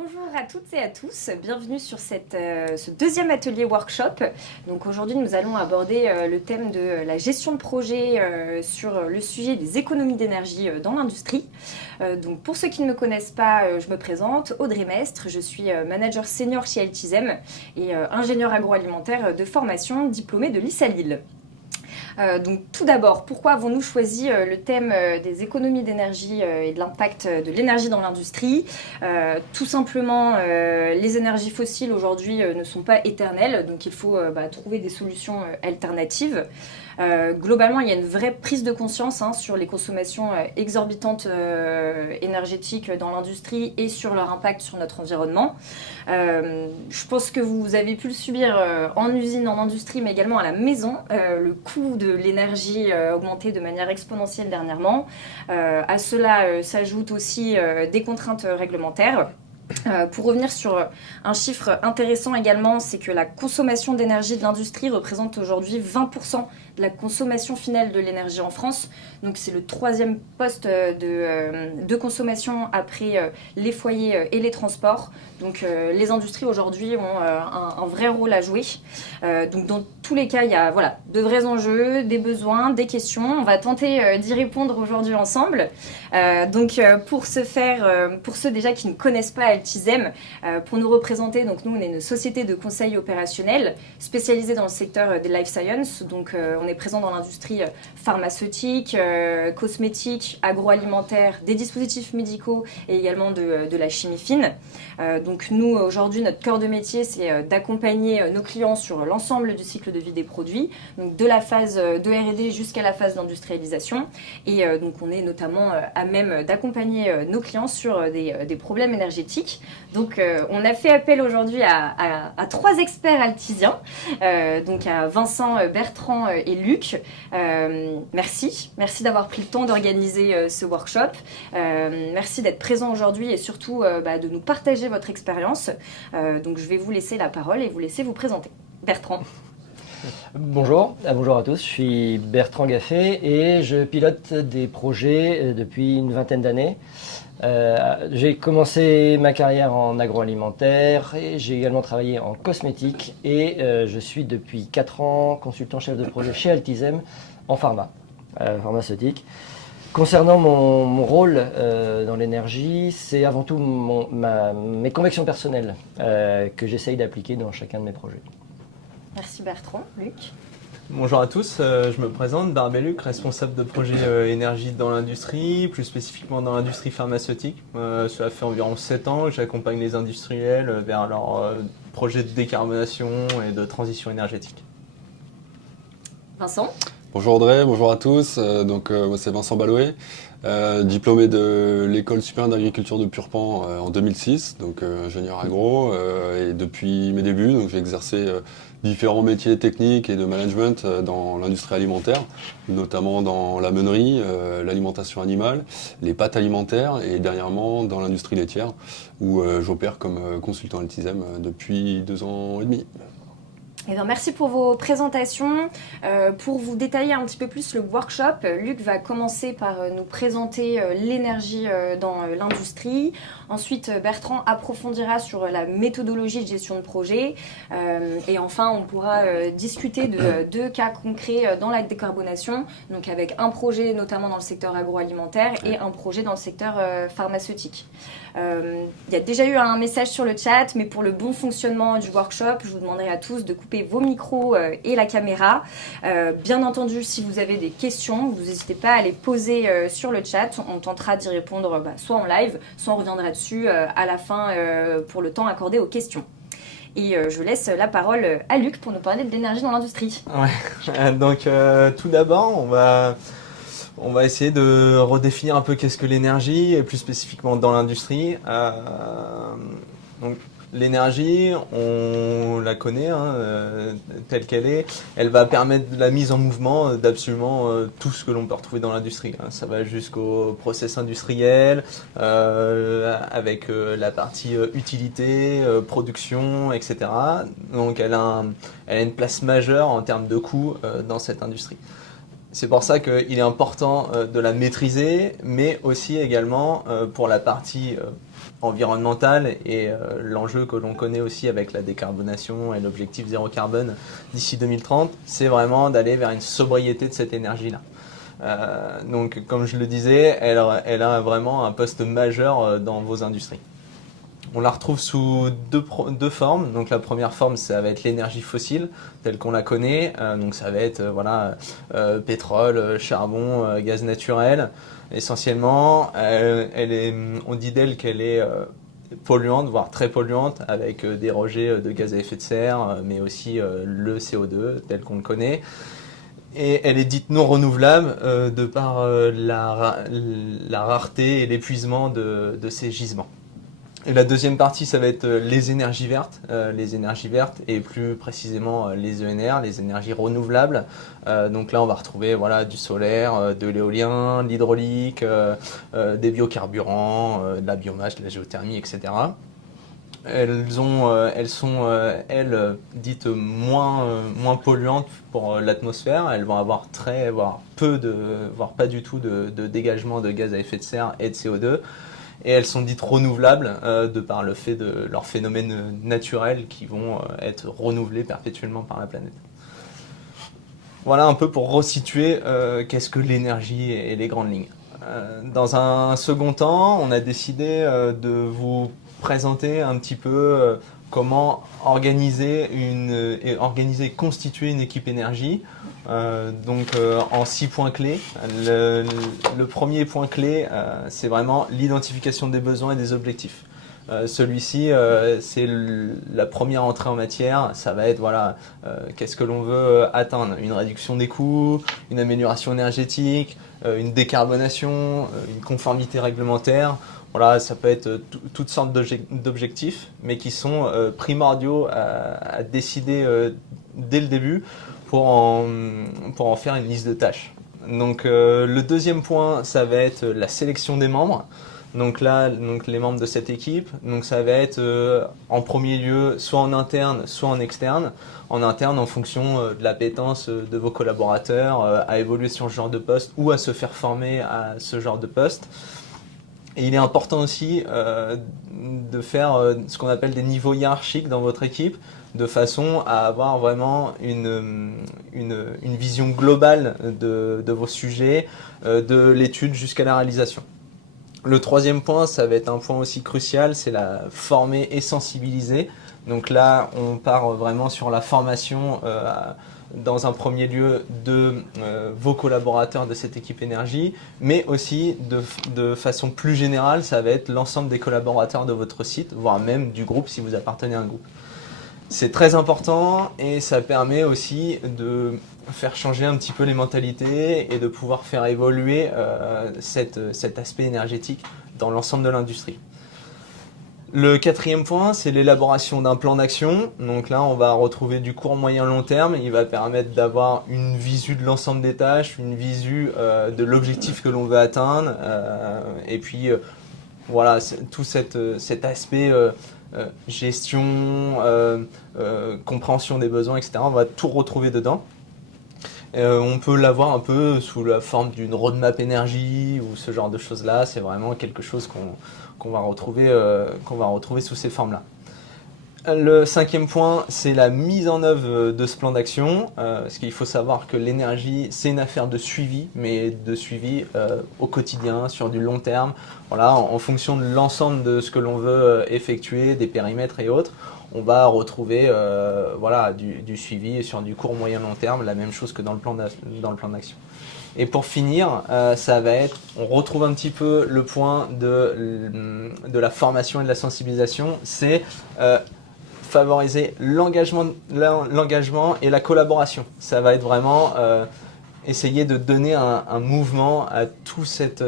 Bonjour à toutes et à tous, bienvenue sur ce deuxième atelier workshop. Donc aujourd'hui nous allons aborder le thème de la gestion de projet sur le sujet des économies d'énergie dans l'industrie. Donc pour ceux qui ne me connaissent pas, je me présente, Audrey Mestre, je suis manager senior chez Altisem et ingénieur agroalimentaire de formation diplômée de l'ISA Lille. Donc tout d'abord, pourquoi avons-nous choisi le thème des économies d'énergie et de l'impact de l'énergie dans l'industrie? Tout simplement, les énergies fossiles aujourd'hui ne sont pas éternelles, donc il faut trouver des solutions alternatives. Globalement, il y a une vraie prise de conscience sur les consommations exorbitantes énergétiques dans l'industrie et sur leur impact sur notre environnement. Je pense que vous avez pu le subir en usine, en industrie, mais également à la maison. Le coût de l'énergie a augmenté de manière exponentielle dernièrement. À cela s'ajoutent aussi des contraintes réglementaires. Pour revenir sur un chiffre intéressant également, c'est que la consommation d'énergie de l'industrie représente aujourd'hui 20% de la consommation finale de l'énergie en France. Donc c'est le troisième poste de consommation après les foyers et les transports. Donc les industries aujourd'hui ont un vrai rôle à jouer. Donc dans tous les cas, il y a de vrais enjeux, des besoins, des questions. On va tenter d'y répondre aujourd'hui ensemble. Pour ce faire, pour ceux déjà qui ne connaissent pas Altisem, pour nous représenter, donc nous on est une société de conseil opérationnel spécialisée dans le secteur des life sciences. Donc on est présent dans l'industrie pharmaceutique, cosmétique, agroalimentaire, des dispositifs médicaux et également de la chimie fine. Donc nous aujourd'hui notre cœur de métier c'est d'accompagner nos clients sur l'ensemble du cycle de vie des produits, donc de la phase de R&D jusqu'à la phase d'industrialisation. Et donc on est notamment à même d'accompagner nos clients sur des problèmes énergétiques. Donc on a fait appel aujourd'hui à trois experts altisiens, donc à Vincent, Bertrand et Luc. Merci d'avoir pris le temps d'organiser ce workshop. Merci d'être présent aujourd'hui et surtout de nous partager votre expérience. Donc je vais vous laisser la parole et vous laisser vous présenter. Bertrand. Bonjour à tous, je suis Bertrand Gaffet et je pilote des projets depuis une vingtaine d'années. J'ai commencé ma carrière en agroalimentaire et j'ai également travaillé en cosmétique et je suis depuis 4 ans consultant chef de projet chez Altisem en pharmaceutique. Concernant mon rôle dans l'énergie, c'est avant tout mes convictions personnelles que j'essaye d'appliquer dans chacun de mes projets. Merci Bertrand. Luc. Bonjour à tous, je me présente, Barbet Luc, responsable de projet énergie dans l'industrie, plus spécifiquement dans l'industrie pharmaceutique. Cela fait environ 7 ans que j'accompagne les industriels vers leurs projets de décarbonation et de transition énergétique. Vincent. Bonjour Audrey, bonjour à tous. Moi c'est Vincent Balouet, diplômé de l'école supérieure d'agriculture de Purpan en 2006, donc ingénieur agro. Et depuis mes débuts, j'ai exercé différents métiers techniques et de management dans l'industrie alimentaire, notamment dans la meunerie, l'alimentation animale, les pâtes alimentaires et dernièrement dans l'industrie laitière où j'opère comme consultant Altisem depuis 2 ans et demi. Eh bien, merci pour vos présentations. Pour vous détailler un petit peu plus le workshop, Luc va commencer par nous présenter l'énergie dans l'industrie. Ensuite, Bertrand approfondira sur la méthodologie de gestion de projet. Et enfin, on pourra discuter de 2 cas concrets dans la décarbonation, donc avec un projet notamment dans le secteur agroalimentaire et un projet dans le secteur pharmaceutique. Il y a déjà eu un message sur le chat, mais pour le bon fonctionnement du workshop, je vous demanderai à tous de couper vos micros et la caméra. Bien entendu, si vous avez des questions, vous n'hésitez pas à les poser sur le chat. On tentera d'y répondre soit en live, soit on reviendra dessus à la fin pour le temps accordé aux questions. Et je laisse la parole à Luc pour nous parler de l'énergie dans l'industrie. Ouais. Donc tout d'abord, on va essayer de redéfinir un peu qu'est-ce que l'énergie, et plus spécifiquement dans l'industrie. Donc l'énergie, on la connaît telle qu'elle est. Elle va permettre la mise en mouvement d'absolument tout ce que l'on peut retrouver dans l'industrie. Ça va jusqu'au process industriel, avec la partie utilité, production, etc. Donc elle a une place majeure en termes de coûts dans cette industrie. C'est pour ça qu'il est important de la maîtriser, mais aussi également pour la partie environnementale et l'enjeu que l'on connaît aussi avec la décarbonation et l'objectif zéro carbone d'ici 2030, c'est vraiment d'aller vers une sobriété de cette énergie-là. Donc comme je le disais, elle a vraiment un poste majeur dans vos industries. On la retrouve sous deux formes. Donc la première forme, ça va être l'énergie fossile, telle qu'on la connaît. Donc ça va être pétrole, charbon, gaz naturel. Essentiellement, on dit d'elle qu'elle est polluante, voire très polluante, avec des rejets de gaz à effet de serre, mais aussi le CO2, tel qu'on le connaît. Et elle est dite non renouvelable de par la rareté et l'épuisement de ces gisements. Et la deuxième partie, ça va être les énergies vertes. Les énergies vertes et plus précisément les ENR, les énergies renouvelables. Donc là, on va retrouver du solaire, de l'éolien, de l'hydraulique, des biocarburants, de la biomasse, de la géothermie, etc. Elles sont dites moins polluantes pour l'atmosphère. Elles vont avoir voire pas du tout de dégagement de gaz à effet de serre et de CO2. Et elles sont dites renouvelables de par le fait de leurs phénomènes naturels qui vont être renouvelés perpétuellement par la planète. Voilà un peu pour resituer qu'est-ce que l'énergie et les grandes lignes. Dans un second temps, on a décidé de vous présenter un petit peu comment constituer une équipe énergie. En 6 points clés. Le premier point clé, c'est vraiment l'identification des besoins et des objectifs. Celui-ci, c'est la première entrée en matière. Ça va être qu'est-ce que l'on veut atteindre? Une réduction des coûts, une amélioration énergétique, une décarbonation, une conformité réglementaire. Voilà, ça peut être toutes sortes d'objectifs, mais qui sont primordiaux à décider dès le début pour en faire une liste de tâches. Donc le deuxième point, ça va être la sélection des membres. Donc les membres de cette équipe, donc ça va être en premier lieu soit en interne, soit en externe. En interne, en fonction de l'appétence de vos collaborateurs à évoluer sur ce genre de poste ou à se faire former à ce genre de poste. Et il est important aussi de faire ce qu'on appelle des niveaux hiérarchiques dans votre équipe, de façon à avoir vraiment une vision globale de vos sujets, de l'étude jusqu'à la réalisation. Le troisième point, ça va être un point aussi crucial, c'est la former et sensibiliser. Donc là, on part vraiment sur la formation dans un premier lieu de vos collaborateurs de cette équipe énergie, mais aussi de façon plus générale, ça va être l'ensemble des collaborateurs de votre site, voire même du groupe si vous appartenez à un groupe. C'est très important et ça permet aussi de faire changer un petit peu les mentalités et de pouvoir faire évoluer cet aspect énergétique dans l'ensemble de l'industrie. Le quatrième point, c'est l'élaboration d'un plan d'action. Donc là, on va retrouver du court, moyen, long terme. Il va permettre d'avoir une visu de l'ensemble des tâches, une visu de l'objectif que l'on veut atteindre. Et puis, tout cet aspect gestion, compréhension des besoins, etc. On va tout retrouver dedans. On peut l'avoir un peu sous la forme d'une roadmap énergie ou ce genre de choses-là. C'est vraiment quelque chose qu'on va retrouver sous ces formes-là. Le cinquième point, c'est la mise en œuvre de ce plan d'action. Parce qu'il faut savoir que l'énergie, c'est une affaire de suivi, mais de suivi au quotidien, sur du long terme. Voilà, en fonction de l'ensemble de ce que l'on veut effectuer, des périmètres et autres, on va retrouver du suivi sur du court, moyen, long terme, la même chose que dans le plan d'action. Et pour finir, on retrouve un petit peu le point de la formation et de la sensibilisation, c'est favoriser l'engagement et la collaboration. Ça va être vraiment essayer de donner un mouvement à tout cet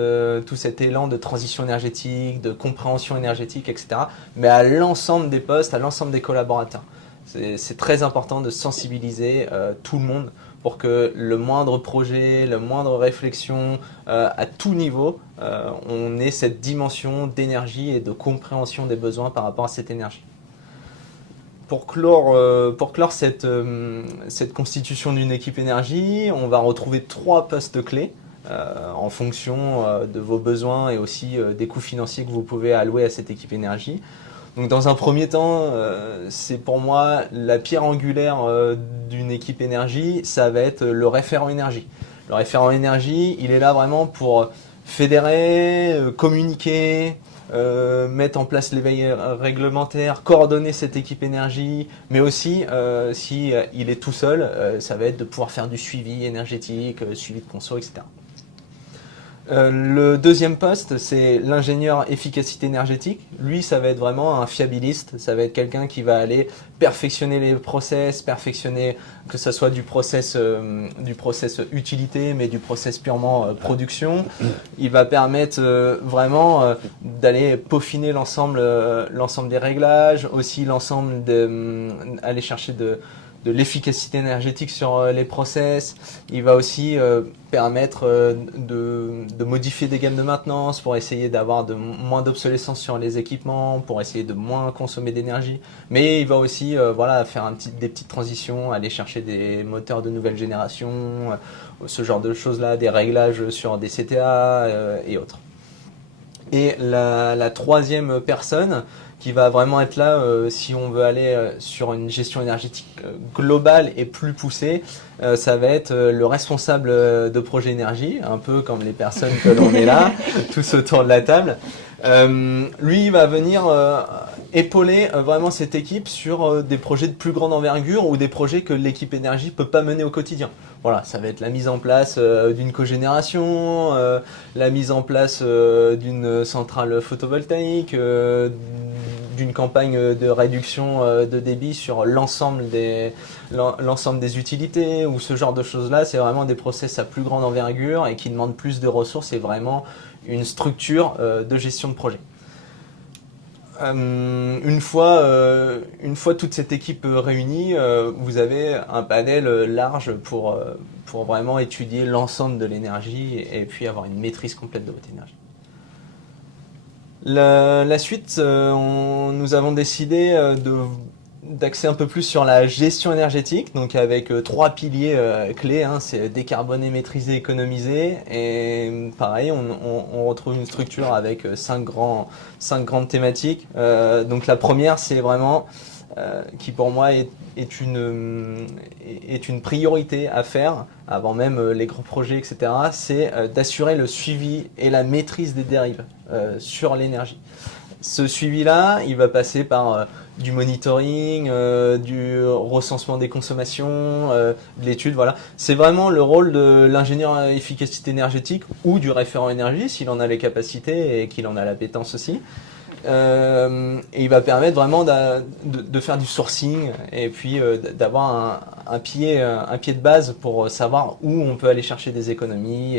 élan de transition énergétique, de compréhension énergétique, etc. Mais à l'ensemble des postes, à l'ensemble des collaborateurs. C'est très important de sensibiliser tout le monde pour que le moindre projet, la moindre réflexion, à tout niveau, on ait cette dimension d'énergie et de compréhension des besoins par rapport à cette énergie. pour clore cette constitution d'une équipe énergie, on va retrouver 3 postes clés en fonction de vos besoins et aussi des coûts financiers que vous pouvez allouer à cette équipe énergie. Donc dans un premier temps, c'est pour moi la pierre angulaire d'une équipe énergie, ça va être le référent énergie. Le référent énergie, il est là vraiment pour fédérer, communiquer, mettre en place l'éveil réglementaire, coordonner cette équipe énergie, mais aussi si il est tout seul, ça va être de pouvoir faire du suivi énergétique, suivi de conso, etc. Le deuxième poste, c'est l'ingénieur efficacité énergétique. Lui, ça va être vraiment un fiabiliste. Ça va être quelqu'un qui va aller perfectionner les process, perfectionner que ce soit du process utilité, mais du process purement production. Il va permettre vraiment d'aller peaufiner l'ensemble des réglages, aussi aller chercher de l'efficacité énergétique sur les process. Il va aussi permettre de modifier des gammes de maintenance pour essayer d'avoir moins d'obsolescence sur les équipements, pour essayer de moins consommer d'énergie. Mais il va aussi faire des petites transitions, aller chercher des moteurs de nouvelle génération, ce genre de choses-là, des réglages sur des CTA et autres. Et la troisième personne qui va vraiment être là si on veut aller sur une gestion énergétique globale et plus poussée, ça va être le responsable de projet énergie, un peu comme les personnes que l'on est là, tous autour de la table. Lui, il va venir épauler vraiment cette équipe sur des projets de plus grande envergure ou des projets que l'équipe énergie peut pas mener au quotidien. Voilà, ça va être la mise en place d'une cogénération, la mise en place d'une centrale photovoltaïque, d'une campagne de réduction de débit sur l'ensemble des utilités ou ce genre de choses-là. C'est vraiment des process à plus grande envergure et qui demandent plus de ressources et vraiment une structure de gestion de projet. Une fois toute cette équipe réunie, vous avez un panel large pour vraiment étudier l'ensemble de l'énergie et puis avoir une maîtrise complète de votre énergie. La suite, nous avons décidé d'axer un peu plus sur la gestion énergétique, donc avec 3 piliers clés, c'est décarboner, maîtriser, économiser. Et pareil, on retrouve une structure avec 5 grandes thématiques. Donc la première, c'est vraiment, qui pour moi est une priorité à faire, avant même les gros projets, etc., c'est d'assurer le suivi et la maîtrise des dérives sur l'énergie. Ce suivi-là, il va passer par du monitoring, du recensement des consommations, de l'étude, voilà. C'est vraiment le rôle de l'ingénieur efficacité énergétique ou du référent énergie, s'il en a les capacités et qu'il en a l'appétence aussi. Et il va permettre vraiment de faire du sourcing et puis d'avoir un pied de base pour savoir où on peut aller chercher des économies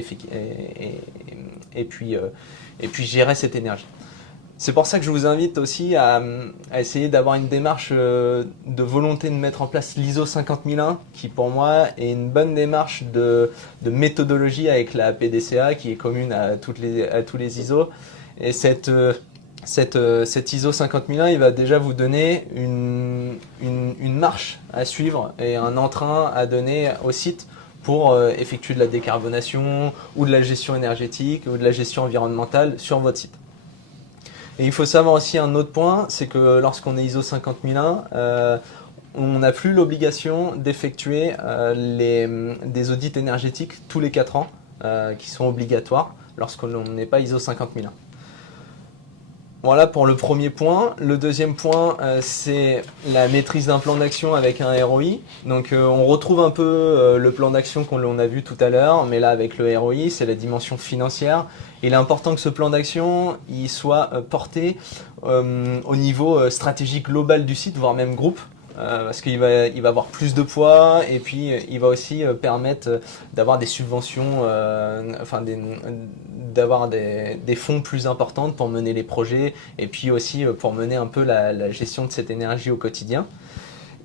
et puis gérer cette énergie. C'est pour ça que je vous invite aussi à essayer d'avoir une démarche de volonté de mettre en place l'ISO 50001, qui pour moi est une bonne démarche de méthodologie avec la PDCA, qui est commune à tous les ISO. Et cet ISO 50001, il va déjà vous donner une marche à suivre et un entrain à donner au site pour effectuer de la décarbonation ou de la gestion énergétique ou de la gestion environnementale sur votre site. Et il faut savoir aussi un autre point, c'est que lorsqu'on est ISO 50001, on n'a plus l'obligation d'effectuer des audits énergétiques tous les 4 ans, qui sont obligatoires lorsqu'on n'est pas ISO 50001. Voilà pour le premier point. Le deuxième point, c'est la maîtrise d'un plan d'action avec un ROI. Donc on retrouve un peu le plan d'action qu'on a vu tout à l'heure, mais là avec le ROI, c'est la dimension financière. Il est important que ce plan d'action il soit porté au niveau stratégique global du site, voire même groupe. Parce qu'il va avoir plus de poids et puis il va aussi permettre d'avoir des subventions, d'avoir des fonds plus importants pour mener les projets et puis aussi pour mener un peu la gestion de cette énergie au quotidien.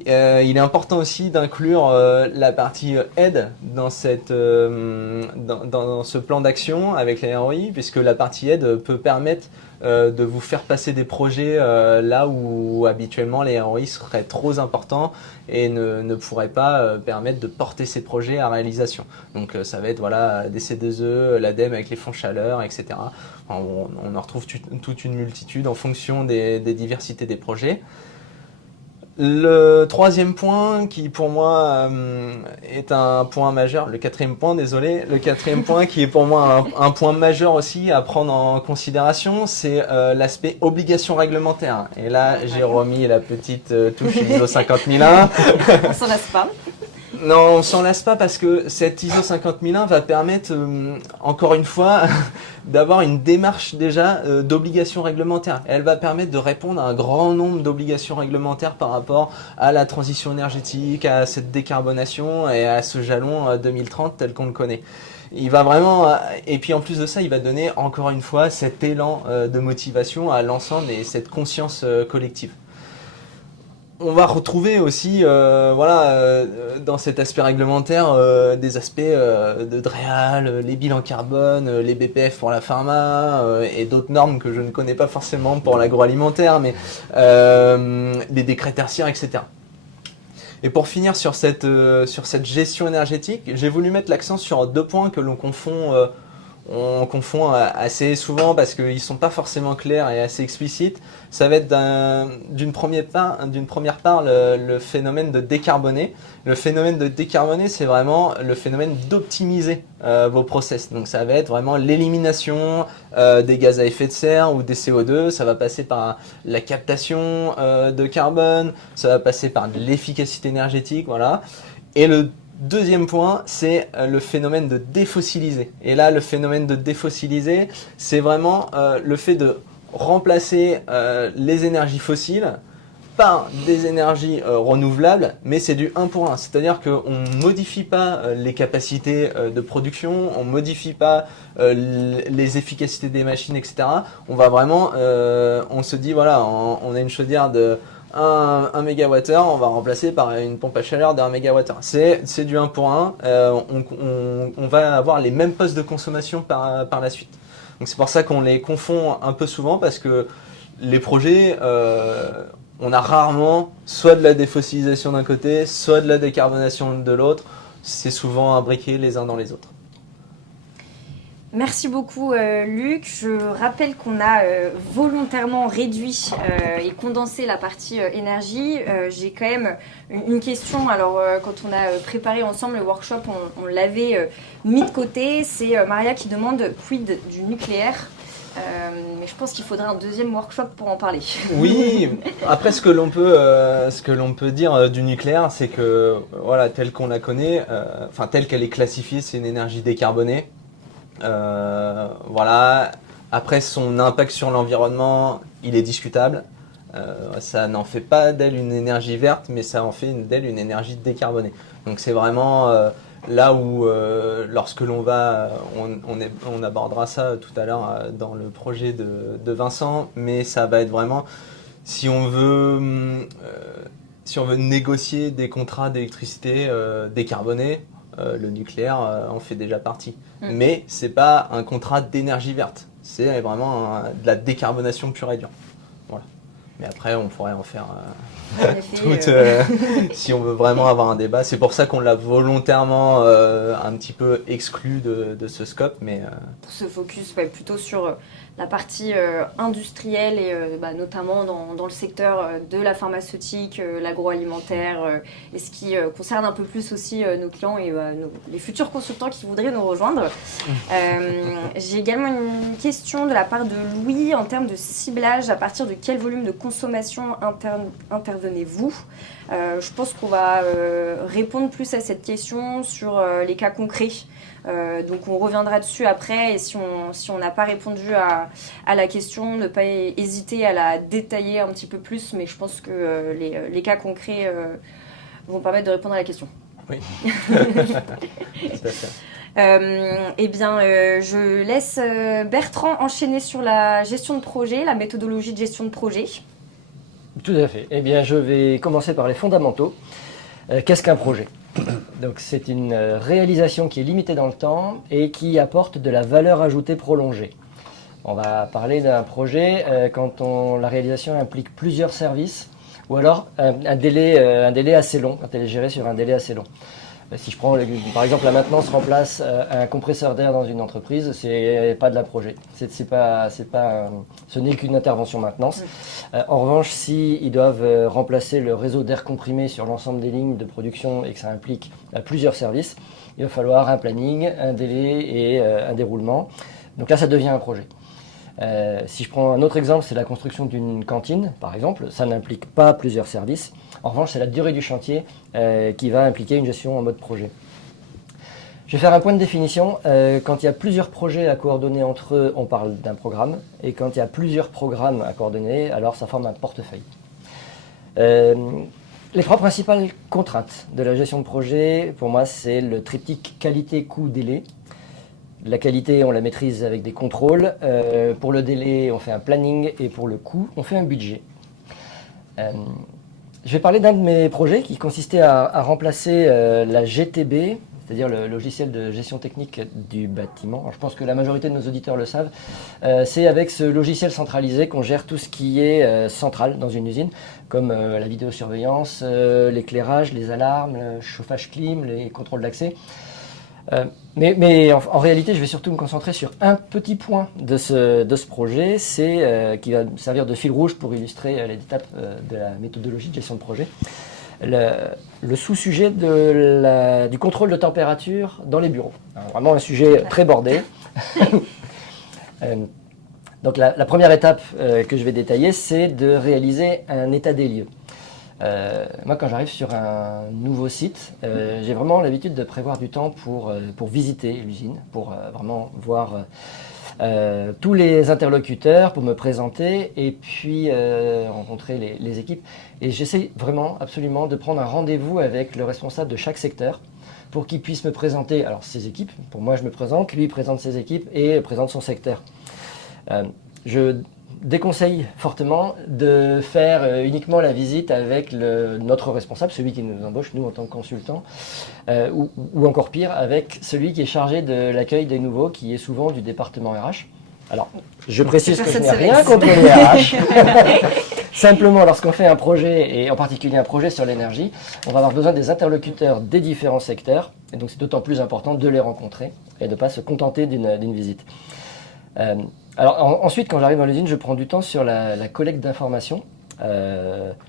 Il est important aussi d'inclure la partie aide dans ce plan d'action avec la ROI, puisque la partie aide peut permettre de vous faire passer des projets là où habituellement les ROI seraient trop importants et ne pourraient pas permettre de porter ces projets à réalisation. Donc ça va être voilà, des C2E, l'ADEME avec les fonds chaleur, etc. Enfin, on en retrouve toute une multitude en fonction des diversités des projets. Le troisième point qui pour moi est un point majeur, le quatrième point qui est pour moi un point majeur aussi à prendre en considération, c'est l'aspect obligation réglementaire. Et là j'ai remis la petite touche ISO 50001. On s'en lasse pas. Non, on s'en lasse pas parce que cette ISO 50001 va permettre, encore une fois, d'avoir une démarche déjà d'obligations réglementaires. Elle va permettre de répondre à un grand nombre d'obligations réglementaires par rapport à la transition énergétique, à cette décarbonation et à ce jalon 2030 tel qu'on le connaît. Il va vraiment, et puis en plus de ça, il va donner encore une fois cet élan de motivation à l'ensemble et cette conscience collective. On va retrouver aussi dans cet aspect réglementaire des aspects de DREAL, les bilans carbone, les BPF pour la pharma et d'autres normes que je ne connais pas forcément pour l'agroalimentaire, mais les décrets tertiaires, etc. Et pour finir sur cette gestion énergétique, j'ai voulu mettre l'accent sur deux points que l'on confond assez souvent parce qu'ils ne sont pas forcément clairs et assez explicites. Ça va être d'une première part le phénomène de décarboner. Le phénomène de décarboner, c'est vraiment le phénomène d'optimiser vos process. Donc ça va être vraiment l'élimination des gaz à effet de serre ou des CO2. Ça va passer par la captation de carbone, ça va passer par de l'efficacité énergétique, voilà. Et le deuxième point, c'est le phénomène de défossiliser. Et là, le phénomène de défossiliser, c'est vraiment le fait de remplacer les énergies fossiles par des énergies renouvelables, mais c'est du 1 pour 1. C'est-à-dire qu'on ne modifie pas les capacités de production, on ne modifie pas les efficacités des machines, etc. On va vraiment, on se dit, voilà, on a une chaudière de 1 MWh, on va remplacer par une pompe à chaleur d'1 MWh. C'est du 1 pour 1. On va avoir les mêmes postes de consommation par la suite. Donc c'est pour ça qu'on les confond un peu souvent parce que les projets, on a rarement soit de la défossilisation d'un côté, soit de la décarbonation de l'autre. C'est souvent imbriqué les uns dans les autres. Merci beaucoup Luc. Je rappelle qu'on a volontairement réduit et condensé la partie énergie. J'ai quand même une question. Alors quand on a préparé ensemble le workshop, on l'avait mis de côté. C'est Maria qui demande quid du nucléaire. Mais je pense qu'il faudrait un deuxième workshop pour en parler. Oui, après ce que l'on peut dire du nucléaire, c'est que voilà, tel qu'on la connaît, telle qu'elle est classifiée, c'est une énergie décarbonée. Voilà. Après, son impact sur l'environnement, il est discutable. Ça n'en fait pas d'elle une énergie verte, mais ça en fait d'elle une énergie décarbonée. Donc c'est vraiment là où, lorsque l'on va, on abordera ça tout à l'heure dans le projet de Vincent, mais ça va être vraiment, si on veut négocier des contrats d'électricité décarbonés, le nucléaire en fait déjà partie. Mais c'est pas un contrat d'énergie verte, c'est vraiment de la décarbonation pure et dure. Voilà. Mais après, on pourrait en faire si on veut vraiment avoir un débat. C'est pour ça qu'on l'a volontairement un petit peu exclu de ce scope. Mais, pour se focus plutôt sur la partie industrielle et notamment dans le secteur de la pharmaceutique, l'agroalimentaire et ce qui concerne un peu plus aussi nos clients et les futurs consultants qui voudraient nous rejoindre. J'ai également une question de la part de Louis en termes de ciblage. À partir de quel volume de consommation intervenez-vous ? Je pense qu'on va répondre plus à cette question sur les cas concrets. Donc on reviendra dessus après et si on n'a pas répondu à la question, ne pas hésiter à la détailler un petit peu plus, mais je pense que les cas concrets vont permettre de répondre à la question. Oui. Tout à fait. Je laisse Bertrand enchaîner sur la gestion de projet, la méthodologie de gestion de projet. Tout à fait. Eh bien, je vais commencer par les fondamentaux. Qu'est-ce qu'un projet? Donc, c'est une réalisation qui est limitée dans le temps et qui apporte de la valeur ajoutée prolongée. On va parler d'un projet quand la réalisation implique plusieurs services ou alors un délai assez long, quand elle est gérée sur un délai assez long. Si je prends par exemple la maintenance remplace un compresseur d'air dans une entreprise, c'est pas de la projet. Ce n'est qu'une intervention maintenance. En revanche, s'ils doivent remplacer le réseau d'air comprimé sur l'ensemble des lignes de production et que ça implique plusieurs services, il va falloir un planning, un délai et un déroulement. Donc là, ça devient un projet. Si je prends un autre exemple, c'est la construction d'une cantine, par exemple. Ça n'implique pas plusieurs services. En revanche, c'est la durée du chantier qui va impliquer une gestion en mode projet. Je vais faire un point de définition. Quand il y a plusieurs projets à coordonner entre eux, on parle d'un programme. Et quand il y a plusieurs programmes à coordonner, alors ça forme un portefeuille. Les trois principales contraintes de la gestion de projet, pour moi, c'est le triptyque qualité, coût, délai. La qualité, on la maîtrise avec des contrôles. Pour le délai, on fait un planning. Et pour le coût, on fait un budget. Je vais parler d'un de mes projets qui consistait à remplacer la GTB, c'est-à-dire le logiciel de gestion technique du bâtiment. Alors, je pense que la majorité de nos auditeurs le savent. C'est avec ce logiciel centralisé qu'on gère tout ce qui est central dans une usine, comme la vidéosurveillance, l'éclairage, les alarmes, le chauffage clim, les contrôles d'accès. Mais en réalité, je vais surtout me concentrer sur un petit point de ce projet, qui va servir de fil rouge pour illustrer les étapes de la méthodologie de gestion de projet. Le sous-sujet du contrôle de température dans les bureaux. Alors, vraiment un sujet très bordé. Donc la première étape que je vais détailler, c'est de réaliser un état des lieux. Moi, quand j'arrive sur un nouveau site, j'ai vraiment l'habitude de prévoir du temps pour visiter l'usine, pour vraiment voir tous les interlocuteurs, pour me présenter et puis rencontrer les équipes. Et j'essaie vraiment, absolument, de prendre un rendez-vous avec le responsable de chaque secteur pour qu'il puisse me présenter ses équipes. Pour moi, je me présente, lui présente ses équipes et présente son secteur. Je déconseille fortement de faire uniquement la visite avec notre responsable, celui qui nous embauche, nous en tant que consultants, ou encore pire, avec celui qui est chargé de l'accueil des nouveaux, qui est souvent du département RH. Alors, je précise que je n'ai rien contre les RH. Simplement, lorsqu'on fait un projet, et en particulier un projet sur l'énergie, on va avoir besoin des interlocuteurs des différents secteurs, et donc c'est d'autant plus important de les rencontrer et de ne pas se contenter d'une visite. Ensuite, quand j'arrive dans l'usine, je prends du temps sur la collecte d'informations.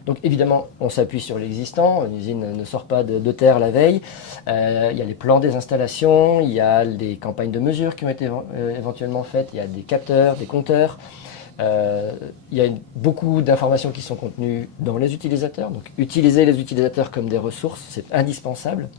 Donc évidemment, on s'appuie sur l'existant. Une usine ne sort pas de terre la veille. Il y a les plans des installations, il y a des campagnes de mesure qui ont été éventuellement faites, il y a des capteurs, des compteurs. Il y a beaucoup d'informations qui sont contenues dans les utilisateurs. Donc utiliser les utilisateurs comme des ressources, c'est indispensable.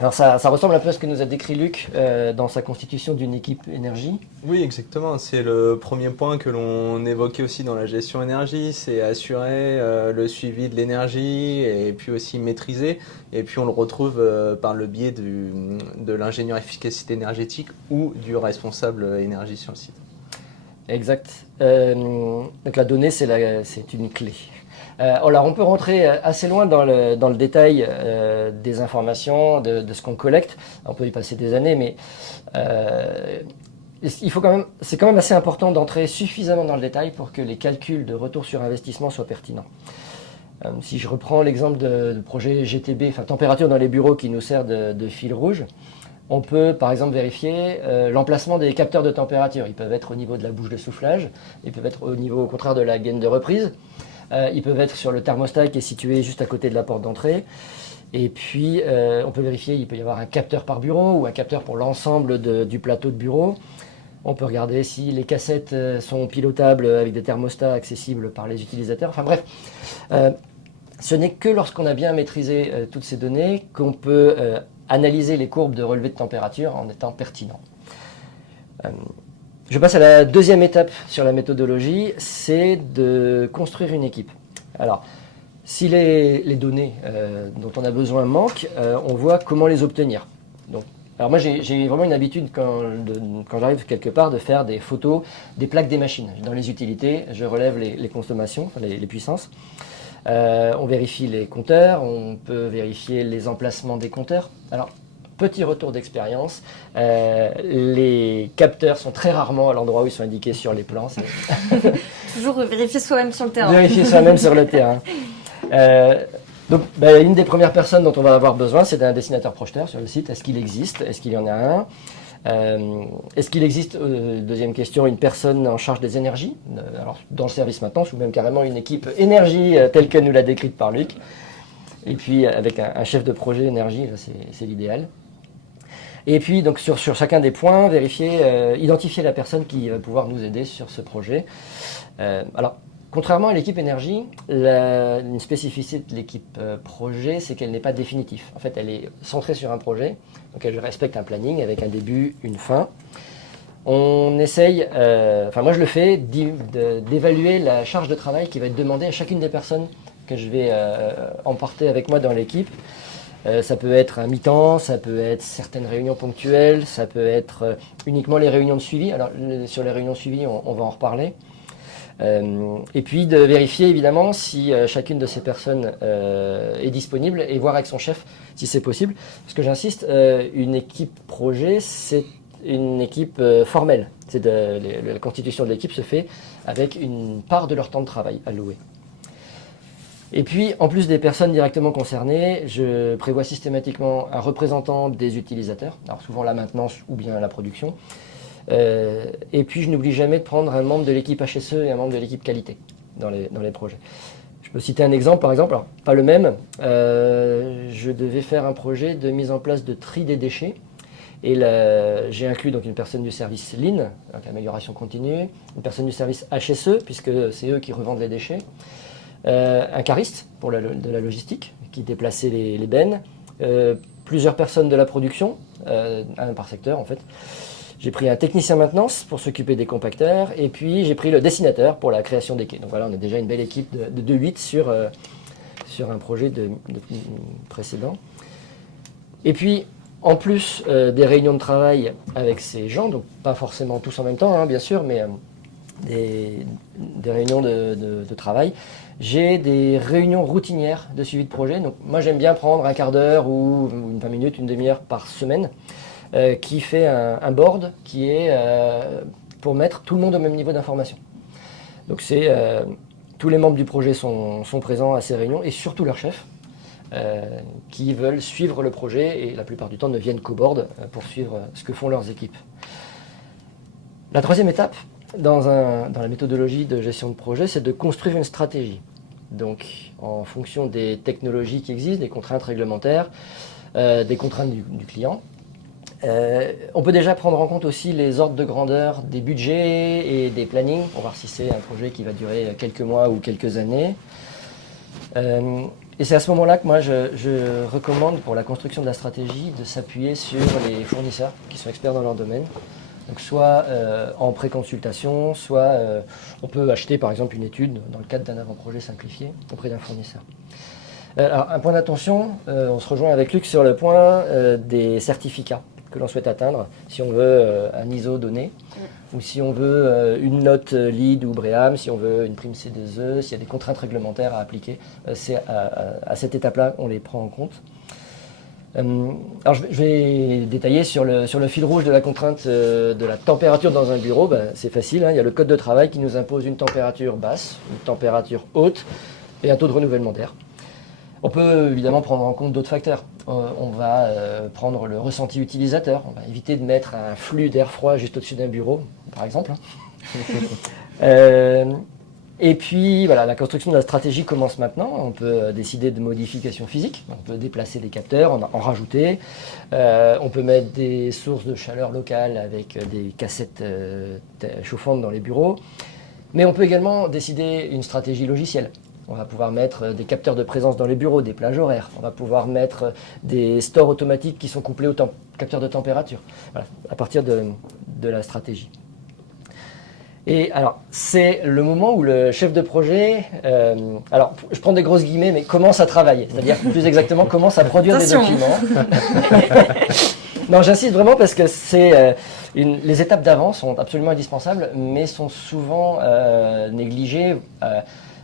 Alors ça ressemble un peu à ce que nous a décrit Luc dans sa constitution d'une équipe énergie. Oui, exactement. C'est le premier point que l'on évoquait aussi dans la gestion énergie, c'est assurer le suivi de l'énergie et puis aussi maîtriser. Et puis on le retrouve par le biais de l'ingénieur efficacité énergétique ou du responsable énergie sur le site. Exact. Donc la donnée, c'est une clé. Alors on peut rentrer assez loin dans le détail des informations, de ce qu'on collecte. On peut y passer des années, mais c'est quand même assez important d'entrer suffisamment dans le détail pour que les calculs de retour sur investissement soient pertinents. Si je reprends l'exemple de projet GTB, enfin température dans les bureaux qui nous sert de fil rouge, on peut par exemple vérifier l'emplacement des capteurs de température. Ils peuvent être au niveau de la bouche de soufflage, ils peuvent être au niveau au contraire de la gaine de reprise, ils peuvent être sur le thermostat qui est situé juste à côté de la porte d'entrée. Et puis on peut vérifier, il peut y avoir un capteur par bureau ou un capteur pour l'ensemble du plateau de bureau. On peut regarder si les cassettes sont pilotables avec des thermostats accessibles par les utilisateurs. Enfin bref, ce n'est que lorsqu'on a bien maîtrisé toutes ces données qu'on peut analyser les courbes de relevé de température en étant pertinent. Je passe à la deuxième étape sur la méthodologie, c'est de construire une équipe. Alors, si les données dont on a besoin manquent, on voit comment les obtenir. Donc, Alors moi j'ai vraiment une habitude quand j'arrive quelque part de faire des photos des plaques des machines. Dans les utilités, je relève les consommations, enfin, les puissances. On vérifie les compteurs, on peut vérifier les emplacements des compteurs. Alors, petit retour d'expérience, les capteurs sont très rarement à l'endroit où ils sont indiqués sur les plans. Toujours vérifier soi-même sur le terrain. Vérifier soi-même sur le terrain. Donc, une des premières personnes dont on va avoir besoin, c'est d'un dessinateur projeteur sur le site. Est-ce qu'il existe? Est-ce qu'il y en a un? Est-ce qu'il existe, deuxième question, une personne en charge des énergies, alors dans le service maintenance ou même carrément une équipe énergie telle que nous l'a décrite par Luc. Et puis avec un chef de projet énergie, c'est l'idéal. Et puis donc sur chacun des points, identifier la personne qui va pouvoir nous aider sur ce projet. Alors, contrairement à l'équipe énergie, une spécificité de l'équipe projet, c'est qu'elle n'est pas définitive. En fait, elle est centrée sur un projet, donc elle respecte un planning avec un début, une fin. On essaye, moi je le fais, d'évaluer la charge de travail qui va être demandée à chacune des personnes que je vais emporter avec moi dans l'équipe. Ça peut être un mi-temps, ça peut être certaines réunions ponctuelles, ça peut être uniquement les réunions de suivi. Alors sur les réunions de suivi, on va en reparler. Et puis de vérifier évidemment si chacune de ces personnes est disponible et voir avec son chef si c'est possible. Parce que j'insiste, une équipe projet, c'est une équipe formelle. La constitution de l'équipe se fait avec une part de leur temps de travail alloué. Et puis, en plus des personnes directement concernées, je prévois systématiquement un représentant des utilisateurs, alors souvent la maintenance ou bien la production. Et puis, je n'oublie jamais de prendre un membre de l'équipe HSE et un membre de l'équipe qualité dans les projets. Je peux citer un exemple, par exemple, alors, pas le même. Je devais faire un projet de mise en place de tri des déchets. Et j'ai inclus donc une personne du service Lean, donc amélioration continue, une personne du service HSE, puisque c'est eux qui revendent les déchets, un cariste pour de la logistique, qui déplaçait les bennes, plusieurs personnes de la production, un par secteur en fait. J'ai pris un technicien maintenance pour s'occuper des compacteurs, et puis j'ai pris le dessinateur pour la création des quais. Donc voilà, on a déjà une belle équipe de 8 sur un projet précédent. Et puis, en plus des réunions de travail avec ces gens, donc pas forcément tous en même temps, hein, bien sûr, mais des réunions de travail, j'ai des réunions routinières de suivi de projet. Donc moi j'aime bien prendre un quart d'heure ou 20 minutes, une demi-heure par semaine, qui fait un board qui est pour mettre tout le monde au même niveau d'information. Donc tous les membres du projet sont présents à ces réunions et surtout leurs chefs. Qui veulent suivre le projet et la plupart du temps ne viennent qu'au board pour suivre ce que font leurs équipes. La troisième étape dans la méthodologie de gestion de projet, c'est de construire une stratégie. Donc en fonction des technologies qui existent, des contraintes réglementaires, des contraintes du client. On peut déjà prendre en compte aussi les ordres de grandeur des budgets et des plannings pour voir si c'est un projet qui va durer quelques mois ou quelques années. Et c'est à ce moment-là que moi je recommande pour la construction de la stratégie de s'appuyer sur les fournisseurs qui sont experts dans leur domaine. Donc soit en pré-consultation, soit on peut acheter par exemple une étude dans le cadre d'un avant-projet simplifié auprès d'un fournisseur. Alors un point d'attention, on se rejoint avec Luc sur le point des certificats que l'on souhaite atteindre, si on veut un ISO donné, ou si on veut une note LEED ou BREEAM, si on veut une prime C2E, s'il y a des contraintes réglementaires à appliquer, c'est à cette étape-là on les prend en compte. Alors je vais détailler sur le fil rouge de la contrainte de la température dans un bureau. C'est facile, hein, il y a le code de travail qui nous impose une température basse, une température haute et un taux de renouvellement d'air. On peut évidemment prendre en compte d'autres facteurs. On va prendre le ressenti utilisateur, on va éviter de mettre un flux d'air froid juste au-dessus d'un bureau, par exemple. Et puis voilà, la construction de la stratégie commence maintenant. On peut décider de modifications physiques, on peut déplacer des capteurs, en rajouter. On peut mettre des sources de chaleur locales avec des cassettes chauffantes dans les bureaux. Mais on peut également décider une stratégie logicielle. On va pouvoir mettre des capteurs de présence dans les bureaux, des plages horaires. On va pouvoir mettre des stores automatiques qui sont couplés aux capteurs de température. Voilà, à partir de la stratégie. Et alors, c'est le moment où le chef de projet, alors je prends des grosses guillemets, mais commence à travailler. C'est-à-dire, plus exactement, commence à produire des documents. Non, j'insiste vraiment parce que les étapes d'avant sont absolument indispensables, mais sont souvent négligées.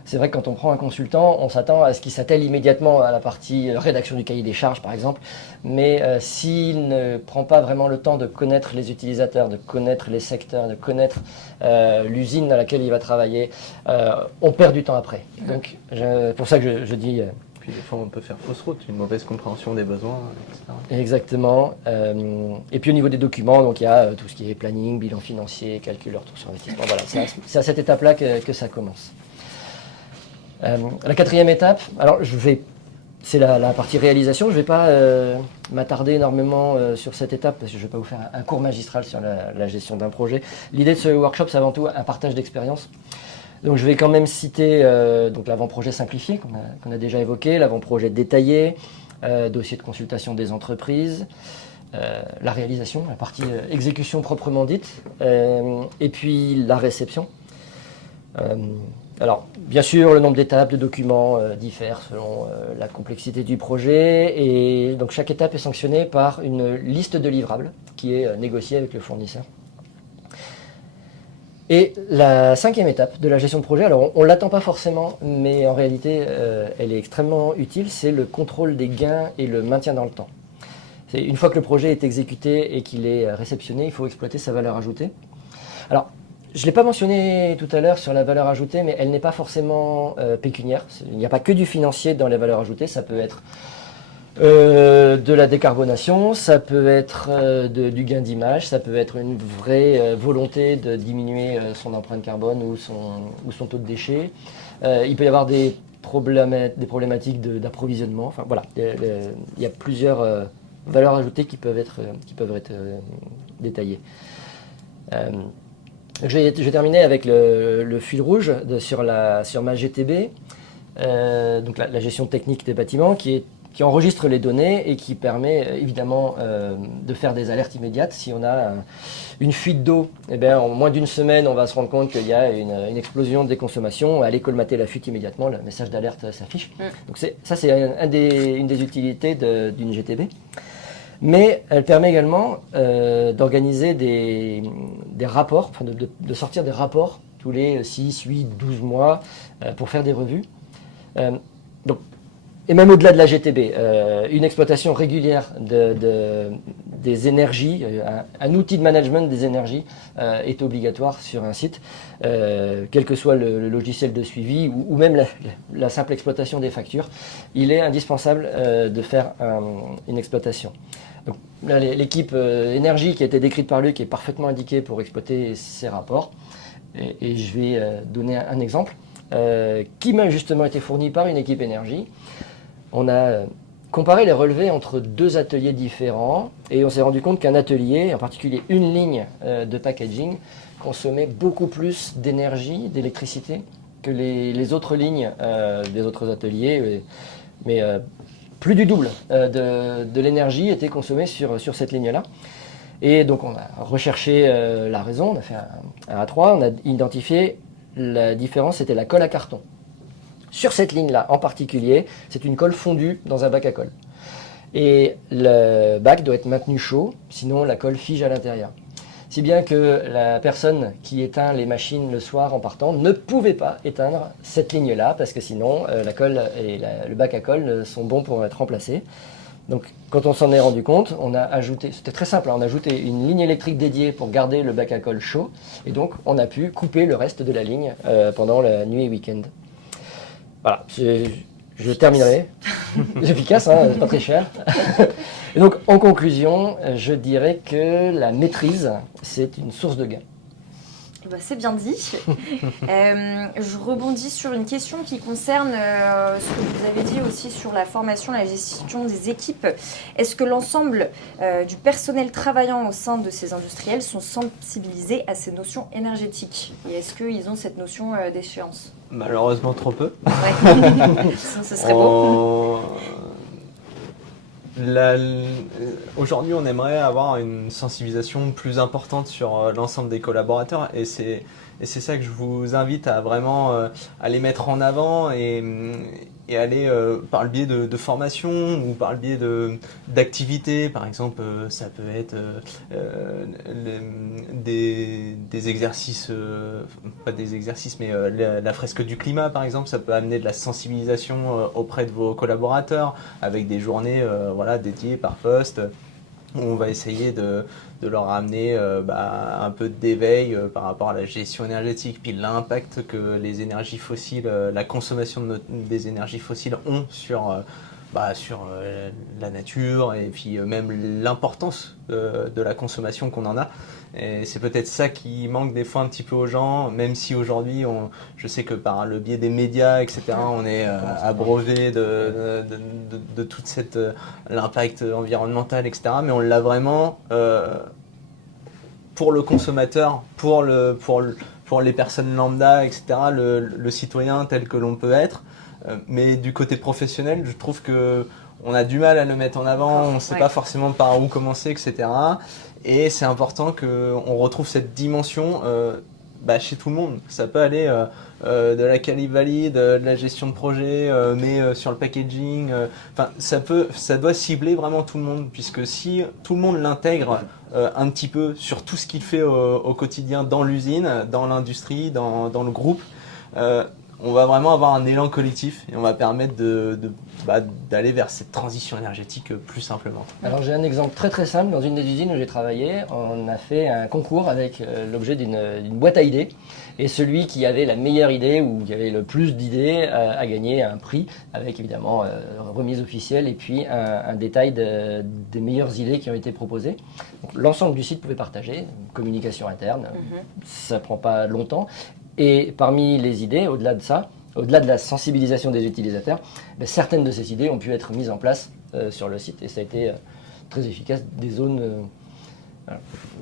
C'est vrai que quand on prend un consultant, on s'attend à ce qu'il s'attelle immédiatement à la partie rédaction du cahier des charges, par exemple. Mais s'il ne prend pas vraiment le temps de connaître les utilisateurs, de connaître les secteurs, de connaître l'usine dans laquelle il va travailler, on perd du temps après. Donc, pour ça que je dis... Puis des fois, on peut faire fausse route, une mauvaise compréhension des besoins, etc. Exactement. Et puis au niveau des documents, donc il y a tout ce qui est planning, bilan financier, calcul de retour sur investissement. Voilà, c'est à cette étape-là que ça commence. La quatrième étape, alors c'est la partie réalisation. Je ne vais pas m'attarder énormément sur cette étape parce que je ne vais pas vous faire un cours magistral sur la gestion d'un projet. L'idée de ce workshop, c'est avant tout un partage d'expérience. Donc je vais quand même citer donc l'avant-projet simplifié qu'on a déjà évoqué, l'avant-projet détaillé, dossier de consultation des entreprises, la réalisation, la partie exécution proprement dite, et puis la réception. Alors, bien sûr, le nombre d'étapes de documents diffère selon la complexité du projet et donc chaque étape est sanctionnée par une liste de livrables qui est négociée avec le fournisseur. Et la cinquième étape de la gestion de projet, alors on ne l'attend pas forcément, mais en réalité, elle est extrêmement utile, c'est le contrôle des gains et le maintien dans le temps. Une fois que le projet est exécuté et qu'il est réceptionné, il faut exploiter sa valeur ajoutée. Alors, je ne l'ai pas mentionné tout à l'heure sur la valeur ajoutée, mais elle n'est pas forcément pécuniaire. Il n'y a pas que du financier dans les valeurs ajoutées, ça peut être de la décarbonation, ça peut être du gain d'image, ça peut être une vraie volonté de diminuer son empreinte carbone ou son taux de déchets. Il peut y avoir des problématiques d'approvisionnement. Enfin voilà, il y a plusieurs valeurs ajoutées qui peuvent être détaillées. Je vais terminer avec le fil rouge sur ma GTB, donc la gestion technique des bâtiments, qui enregistre les données et qui permet évidemment de faire des alertes immédiates. Si on a une fuite d'eau, eh bien, en moins d'une semaine, on va se rendre compte qu'il y a une explosion des consommations. On va aller colmater la fuite immédiatement, le message d'alerte s'affiche. Donc ça, c'est une des utilités d'une GTB. Mais elle permet également d'organiser des rapports, de sortir des rapports tous les 6, 8, 12 mois pour faire des revues. Et même au-delà de la GTB, une exploitation régulière des énergies, un outil de management des énergies est obligatoire sur un site, quel que soit le logiciel de suivi ou même la simple exploitation des factures. Il est indispensable de faire une exploitation. Donc, là, l'équipe énergie qui a été décrite par Luc est parfaitement indiquée pour exploiter ces rapports. Et je vais donner un exemple qui m'a justement été fourni par une équipe énergie. On a comparé les relevés entre deux ateliers différents et on s'est rendu compte qu'un atelier, en particulier une ligne de packaging, consommait beaucoup plus d'énergie, d'électricité que les autres lignes des autres ateliers. Mais plus du double de l'énergie était consommée sur cette ligne-là. Et donc on a recherché la raison, on a fait un A3, on a identifié la différence, c'était la colle à carton. Sur cette ligne-là en particulier, c'est une colle fondue dans un bac à colle. Et le bac doit être maintenu chaud, sinon la colle fige à l'intérieur. Si bien que la personne qui éteint les machines le soir en partant ne pouvait pas éteindre cette ligne-là, parce que sinon la colle et le bac à colle sont bons pour être remplacés. Donc quand on s'en est rendu compte, on a ajouté, c'était très simple, on a ajouté une ligne électrique dédiée pour garder le bac à colle chaud, et donc on a pu couper le reste de la ligne pendant la nuit et week-end. Voilà, je terminerai. C'est efficace, hein, c'est pas très cher. Et donc, en conclusion, je dirais que la maîtrise, c'est une source de gain. Bah, c'est bien dit. Je rebondis sur une question qui concerne ce que vous avez dit aussi sur la formation, la gestion des équipes. Est-ce que l'ensemble du personnel travaillant au sein de ces industriels sont sensibilisés à ces notions énergétiques? Et est-ce qu'ils ont cette notion d'échéance? Malheureusement, trop peu. Ouais. Sinon, ce serait beau. Aujourd'hui, on aimerait avoir une sensibilisation plus importante sur l'ensemble des collaborateurs et c'est Et c'est ça que je vous invite à vraiment à les mettre en avant et aller par le biais de formation ou par le biais d'activités. Par exemple, ça peut être des exercices, pas des exercices, mais la fresque du climat, par exemple. Ça peut amener de la sensibilisation auprès de vos collaborateurs avec des journées dédiées par poste. On va essayer de leur amener un peu d'éveil par rapport à la gestion énergétique, puis l'impact que les énergies fossiles, la consommation des énergies fossiles ont sur la nature, et puis même l'importance de la consommation qu'on en a. Et c'est peut-être ça qui manque des fois un petit peu aux gens, même si aujourd'hui, je sais que par le biais des médias, etc., on est abreuvé de toute l'impact environnemental, etc., mais on l'a vraiment pour le consommateur, pour les personnes lambda, etc., le citoyen tel que l'on peut être. Mais du côté professionnel, je trouve qu'on a du mal à le mettre en avant, on ne sait pas forcément par où commencer, etc. Et c'est important qu'on retrouve cette dimension chez tout le monde. Ça peut aller de la qualif valide, de la gestion de projet, mais sur le packaging. Ça doit cibler vraiment tout le monde, puisque si tout le monde l'intègre un petit peu sur tout ce qu'il fait au quotidien dans l'usine, dans l'industrie, dans le groupe, on va vraiment avoir un élan collectif et on va permettre d'aller vers cette transition énergétique plus simplement. Alors j'ai un exemple très très simple. Dans une des usines où j'ai travaillé, on a fait un concours avec l'objet d'une boîte à idées. Et celui qui avait la meilleure idée ou qui avait le plus d'idées a gagné un prix avec évidemment remise officielle et puis un détail des meilleures idées qui ont été proposées. Donc, l'ensemble du site pouvait partager, communication interne, ça ne prend pas longtemps. Et parmi les idées, au-delà de ça, au-delà de la sensibilisation des utilisateurs, certaines de ces idées ont pu être mises en place sur le site et ça a été très efficace. Des zones,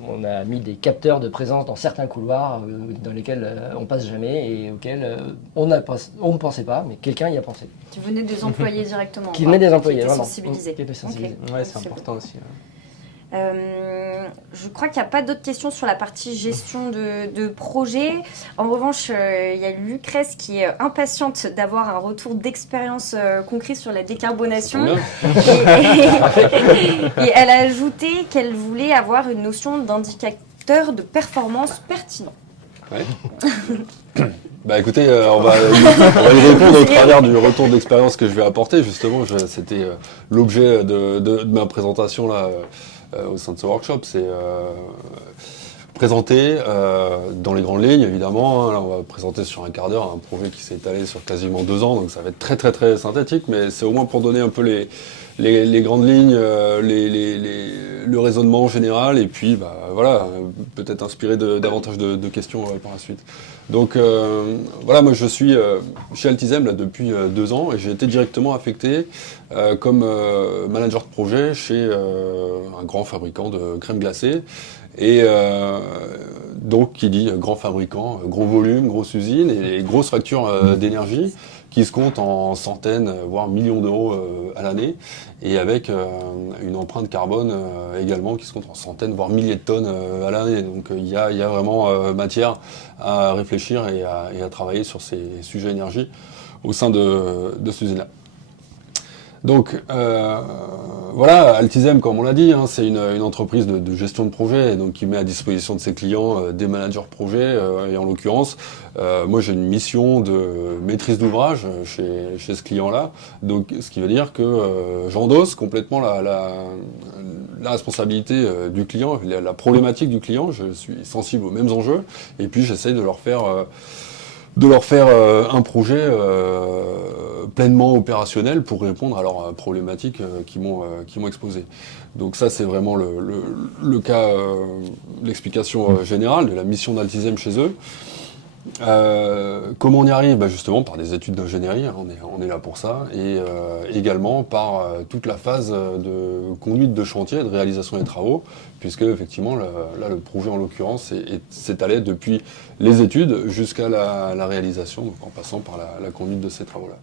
on a mis des capteurs de présence dans certains couloirs dans lesquels on passe jamais et auxquels on ne pensait pas, mais quelqu'un y a pensé. Tu venais des employés directement. Qui venaient des employés, qui étaient vraiment. sensibilisés. Qui étaient sensibilisés. Okay. Ouais, c'est important aussi. Je crois qu'il n'y a pas d'autres questions sur la partie gestion de projet. En revanche, il y a Lucrèce qui est impatiente d'avoir un retour d'expérience concret sur la décarbonation. Et elle a ajouté qu'elle voulait avoir une notion d'indicateur de performance pertinent. Ouais. Écoutez, on va y répondre au travers du retour d'expérience que je vais apporter. Justement, c'était l'objet de ma présentation là. Au sein de ce workshop, c'est présenter dans les grandes lignes, évidemment. Là, on va présenter sur un quart d'heure un projet qui s'est étalé sur quasiment 2 ans, donc ça va être très très très synthétique, mais c'est au moins pour donner un peu les grandes lignes, le raisonnement général, et puis peut-être inspirer davantage de questions par la suite. Donc moi je suis chez Altisem là, depuis 2 ans et j'ai été directement affecté comme manager de projet chez un grand fabricant de crème glacée. Et donc qui dit grand fabricant, gros volume, grosse usine et grosse facture d'énergie qui se compte en centaines, voire millions d'euros à l'année, et avec une empreinte carbone également qui se compte en centaines, voire milliers de tonnes à l'année. Donc il y a vraiment matière à réfléchir et à travailler sur ces sujets énergie au sein de cette usine-là. Donc Altisem, comme on l'a dit, c'est une entreprise de gestion de projet donc qui met à disposition de ses clients des managers de projet. Et en l'occurrence, moi j'ai une mission de maîtrise d'ouvrage chez ce client-là. Donc ce qui veut dire que j'endosse complètement la responsabilité du client, la problématique du client. Je suis sensible aux mêmes enjeux et puis j'essaye de leur faire un projet pleinement opérationnel pour répondre à leurs problématiques qui m'ont exposé. Donc ça, c'est vraiment le cas, l'explication générale de la mission d'Altisem chez eux. Comment on y arrive ? Justement par des études d'ingénierie, on est là pour ça, et également par toute la phase de conduite de chantier, de réalisation des travaux, puisque effectivement là le projet en l'occurrence s'est allé depuis les études jusqu'à la réalisation, donc en passant par la conduite de ces travaux-là.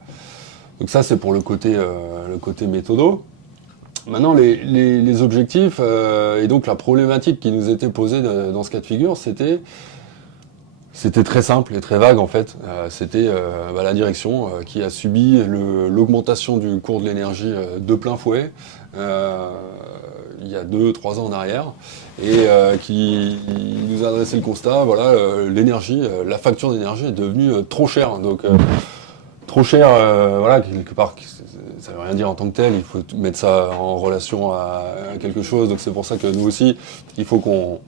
Donc ça c'est pour le côté méthodo. Maintenant les objectifs et donc la problématique qui nous était posée dans ce cas de figure, c'était C'était très simple et très vague en fait. C'était la direction qui a subi l'augmentation du cours de l'énergie de plein fouet il y a 2-3 ans en arrière et qui nous a adressé le constat, l'énergie, la facture d'énergie est devenue trop chère. Donc trop cher, quelque part, ça veut rien dire en tant que tel, il faut mettre ça en relation à quelque chose, donc c'est pour ça que nous aussi, il faut qu'on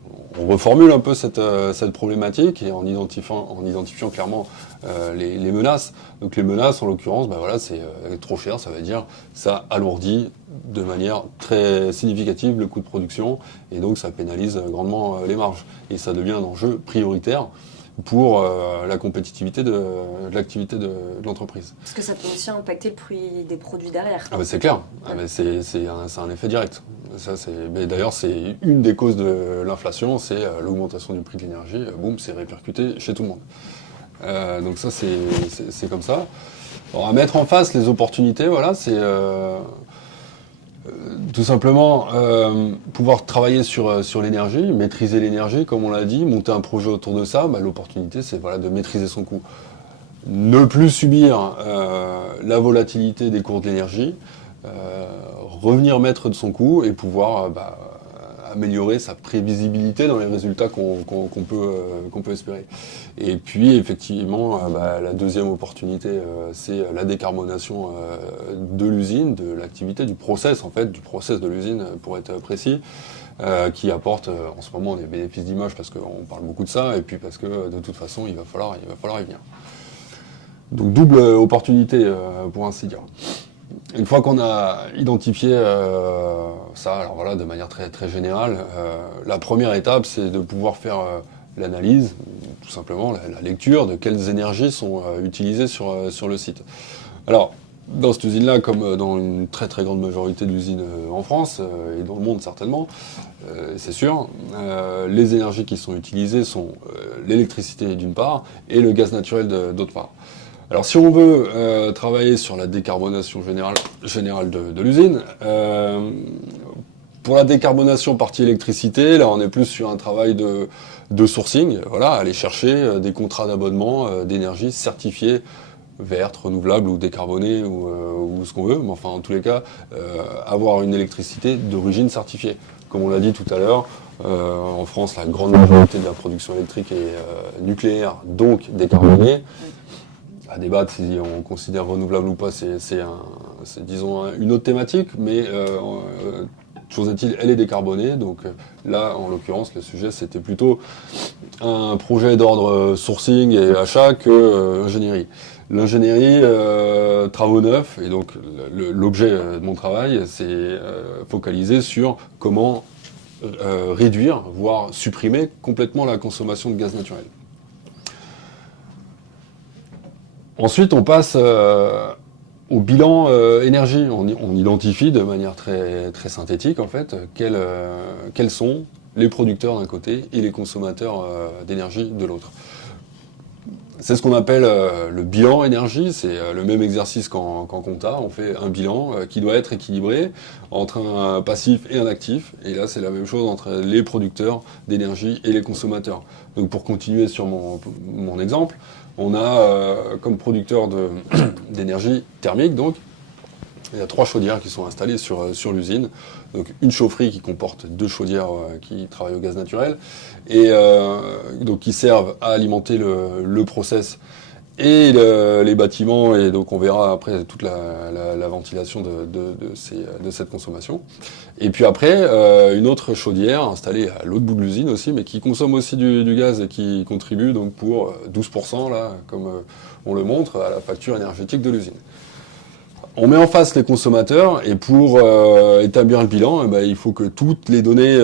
reformule un peu cette problématique et en identifiant clairement les menaces. Donc les menaces, en l'occurrence, c'est trop cher, ça veut dire ça alourdit de manière très significative le coût de production et donc ça pénalise grandement les marges. Et ça devient un enjeu prioritaire pour la compétitivité de l'activité de l'entreprise. Parce que ça peut aussi impacter le prix des produits derrière. C'est clair, c'est un effet direct. D'ailleurs, c'est une des causes de l'inflation, c'est l'augmentation du prix de l'énergie. Boum, c'est répercuté chez tout le monde. Donc ça, c'est comme ça. Alors, à mettre en face les opportunités, c'est tout simplement pouvoir travailler sur l'énergie, maîtriser l'énergie, comme on l'a dit, monter un projet autour de ça. L'opportunité, c'est de maîtriser son coût. Ne plus subir la volatilité des cours de l'énergie, revenir maître de son coût et pouvoir améliorer sa prévisibilité dans les résultats qu'on peut espérer. Et puis effectivement, la deuxième opportunité, c'est la décarbonation de l'usine, de l'activité, du process de l'usine pour être précis, qui apporte en ce moment des bénéfices d'image parce qu'on parle beaucoup de ça et puis parce que de toute façon il va falloir y venir. Donc double opportunité pour ainsi dire. Une fois qu'on a identifié ça, de manière très, très générale, la première étape, c'est de pouvoir faire l'analyse, tout simplement la lecture de quelles énergies sont utilisées sur le site. Alors, dans cette usine-là, comme dans une très très grande majorité d'usines en France et dans le monde certainement, c'est sûr, les énergies qui sont utilisées sont l'électricité d'une part et le gaz naturel d'autre part. Alors si on veut travailler sur la décarbonation générale de l'usine, pour la décarbonation partie électricité, là on est plus sur un travail de sourcing, aller chercher des contrats d'abonnement d'énergie certifiés verte, renouvelable ou décarbonée ou ce qu'on veut, mais enfin en tous les cas avoir une électricité d'origine certifiée. Comme on l'a dit tout à l'heure, en France la grande majorité de la production électrique est nucléaire, donc décarbonée. À débattre si on considère renouvelable ou pas, c'est disons une autre thématique, mais chose est-il, elle est décarbonée. Donc là, en l'occurrence, le sujet c'était plutôt un projet d'ordre sourcing et achat que ingénierie. L'ingénierie, travaux neufs, et donc l'objet de mon travail, c'est focalisé sur comment réduire, voire supprimer complètement la consommation de gaz naturel. Ensuite, on passe au bilan énergie. On identifie de manière très, très synthétique, en fait, quels sont les producteurs d'un côté et les consommateurs d'énergie de l'autre. C'est ce qu'on appelle le bilan énergie. C'est le même exercice qu'en compta. On fait un bilan qui doit être équilibré entre un passif et un actif. Et là, c'est la même chose entre les producteurs d'énergie et les consommateurs. Donc, pour continuer sur mon exemple, on a comme producteur d'énergie thermique, donc, il y a 3 chaudières qui sont installées sur l'usine. Donc une chaufferie qui comporte 2 chaudières qui travaillent au gaz naturel et donc qui servent à alimenter le process et les bâtiments, et donc on verra après toute la ventilation de cette consommation. Et puis après, une autre chaudière installée à l'autre bout de l'usine aussi, mais qui consomme aussi du gaz et qui contribue donc pour 12%, là, comme on le montre, à la facture énergétique de l'usine. On met en face les consommateurs et pour établir le bilan, il faut que toutes les données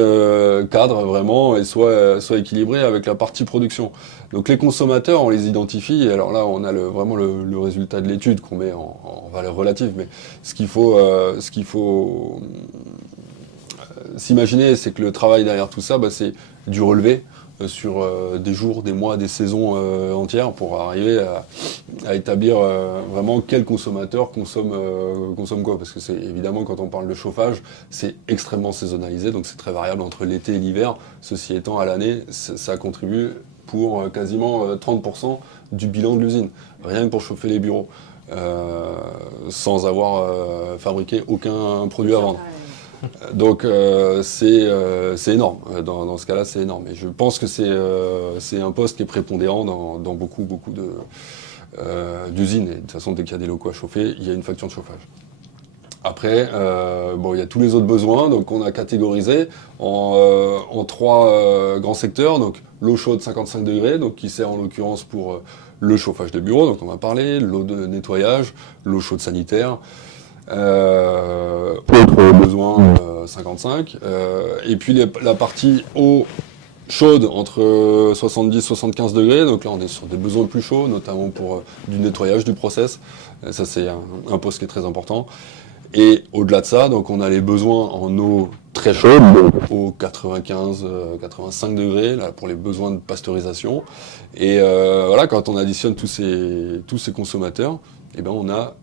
cadrent vraiment et soient équilibrées avec la partie production. Donc les consommateurs, on les identifie, et alors là on a vraiment le résultat de l'étude qu'on met en valeur relative, mais ce qu'il faut s'imaginer, c'est que le travail derrière tout ça, c'est du relevé sur des jours, des mois, des saisons entières pour arriver à établir vraiment quel consommateur consomme quoi. Parce que c'est évidemment, quand on parle de chauffage, c'est extrêmement saisonnalisé, donc c'est très variable entre l'été et l'hiver. Ceci étant, à l'année, ça contribue pour quasiment 30% du bilan de l'usine, rien que pour chauffer les bureaux, sans avoir fabriqué aucun produit à vendre. Donc c'est énorme, dans ce cas-là c'est énorme. Et je pense que c'est un poste qui est prépondérant dans beaucoup d'usines. Et de toute façon, dès qu'il y a des locaux à chauffer, il y a une facture de chauffage. Après, il y a tous les autres besoins, donc on a catégorisé en 3 grands secteurs. Donc l'eau chaude 55 degrés, donc qui sert en l'occurrence pour le chauffage de bureau, donc on va parler, l'eau de nettoyage, l'eau chaude sanitaire, autres besoins 55, et puis la partie eau chaude entre 70 et 75 degrés, donc là on est sur des besoins plus chauds, notamment pour du nettoyage du process, ça c'est un poste qui est très important. Et au-delà de ça, donc on a les besoins en eau très chaude, donc eau 95, 85 degrés, là pour les besoins de pasteurisation. Et voilà, quand on additionne tous ces consommateurs, eh ben on a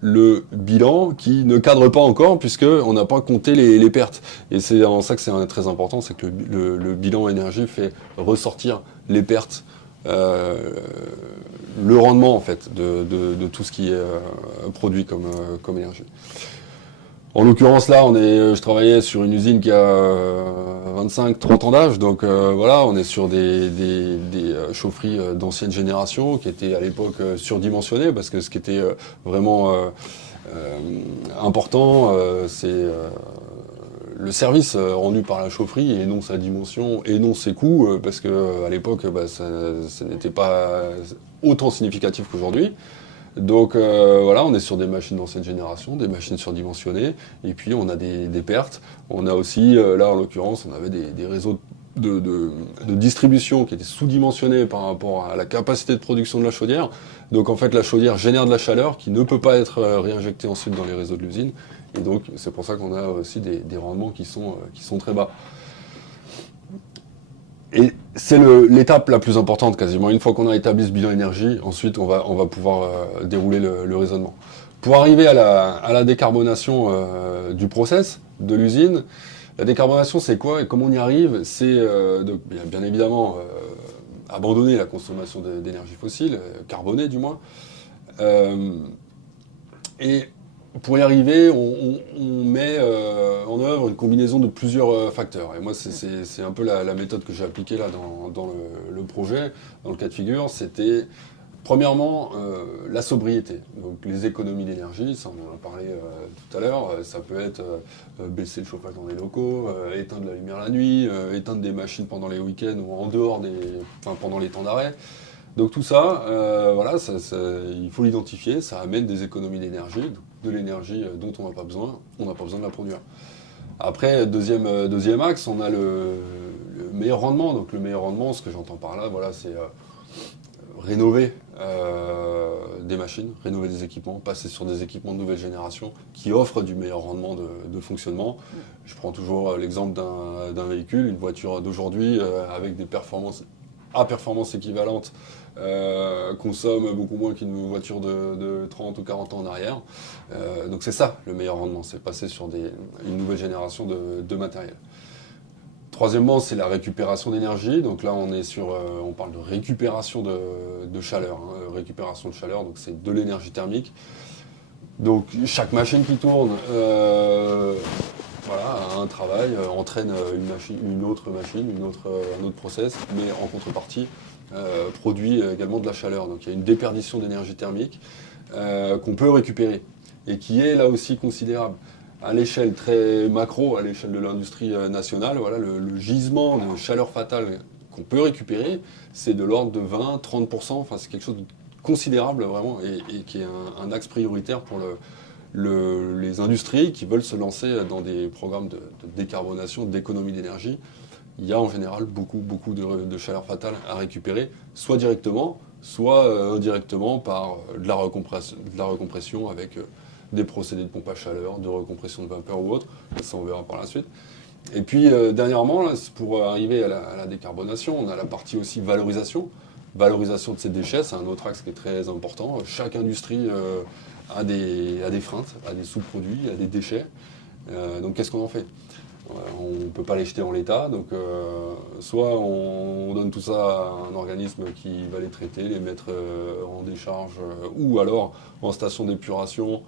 le bilan qui ne cadre pas encore puisqu'on n'a pas compté les pertes. Et c'est en ça que c'est très important, c'est que le bilan énergie fait ressortir les pertes, le rendement en fait de tout ce qui est produit comme énergie. En l'occurrence là, je travaillais sur une usine qui a 25-30 ans d'âge, donc voilà, on est sur des chaufferies d'ancienne génération qui étaient à l'époque surdimensionnées parce que ce qui était vraiment important, c'est le service rendu par la chaufferie et non sa dimension et non ses coûts, parce que à l'époque, ça n'était pas autant significatif qu'aujourd'hui. Donc voilà, on est sur des machines d'ancienne génération, des machines surdimensionnées, et puis on a des pertes. On a aussi, là en l'occurrence, on avait des réseaux de distribution qui étaient sous-dimensionnés par rapport à la capacité de production de la chaudière. Donc en fait, la chaudière génère de la chaleur qui ne peut pas être réinjectée ensuite dans les réseaux de l'usine. Et donc c'est pour ça qu'on a aussi des rendements qui sont très bas. Et c'est l'étape la plus importante quasiment. Une fois qu'on a établi ce bilan énergie, ensuite on va pouvoir dérouler le raisonnement. Pour arriver à la décarbonation du process de l'usine, la décarbonation c'est quoi et comment on y arrive? C'est bien évidemment abandonner la consommation d'énergie fossile, carbonée du moins. Et pour y arriver, on met en œuvre une combinaison de plusieurs facteurs. Et moi, c'est un peu la méthode que j'ai appliquée là dans le projet, dans le cas de figure. C'était, premièrement, la sobriété. Donc les économies d'énergie, ça on en a parlé tout à l'heure. Ça peut être baisser le chauffage dans les locaux, éteindre la lumière la nuit, éteindre des machines pendant les week-ends ou en dehors pendant les temps d'arrêt. Donc tout ça, voilà, il faut l'identifier, ça amène des économies d'énergie, de l'énergie dont on n'a pas besoin de la produire. Après, deuxième axe, on a le meilleur rendement. Donc le meilleur rendement, ce que j'entends par là, voilà, c'est rénover des machines, rénover des équipements, passer sur des équipements de nouvelle génération qui offrent du meilleur rendement de fonctionnement. Je prends toujours l'exemple d'un véhicule, une voiture d'aujourd'hui avec des performances à performance équivalente, consomme beaucoup moins qu'une voiture de 30 ou 40 ans en arrière. Donc c'est ça le meilleur rendement, c'est passer sur une nouvelle génération de matériel. Troisièmement, c'est la récupération d'énergie. Donc là, on parle de récupération de chaleur. Récupération de chaleur, donc c'est de l'énergie thermique. Donc chaque machine qui tourne, voilà, un travail entraîne une autre machine, un autre process, mais en contrepartie produit également de la chaleur. Donc il y a une déperdition d'énergie thermique qu'on peut récupérer et qui est là aussi considérable. À l'échelle très macro, à l'échelle de l'industrie nationale, voilà, le gisement de chaleur fatale qu'on peut récupérer, c'est de l'ordre de 20-30%, enfin c'est quelque chose de considérable vraiment et qui est un axe prioritaire pour les industries qui veulent se lancer dans des programmes de décarbonation, d'économie d'énergie. Il y a en général beaucoup de chaleur fatale à récupérer, soit directement, soit indirectement par de la recompression avec des procédés de pompe à chaleur, de recompression de vapeur ou autre. Ça, on verra par la suite. Et puis, dernièrement, là, pour arriver à la décarbonation, on a la partie aussi valorisation. Valorisation de ces déchets, c'est un autre axe qui est très important. Chaque industrie a des freins, a des sous-produits, a des déchets. Donc, qu'est-ce qu'on en fait ? On ne peut pas les jeter en l'état, donc soit on donne tout ça à un organisme qui va les traiter, les mettre en décharge, ou alors en station d'épuration,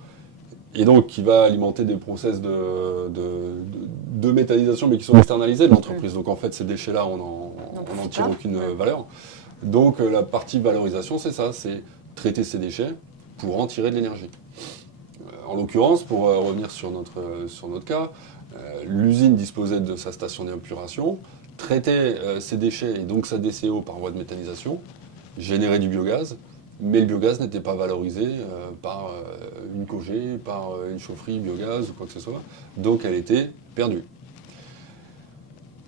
et donc qui va alimenter des process de méthanisation, mais qui sont externalisés de l'entreprise. Donc en fait, ces déchets-là, on n'en tire aucune valeur. Donc la partie valorisation, c'est ça, c'est traiter ces déchets pour en tirer de l'énergie. En l'occurrence, pour revenir sur notre cas, l'usine disposait de sa station d'épuration, traitait ses déchets et donc sa DCO par voie de méthanisation, générait du biogaz, mais le biogaz n'était pas valorisé par une COGE, par une chaufferie biogaz ou quoi que ce soit, donc elle était perdue.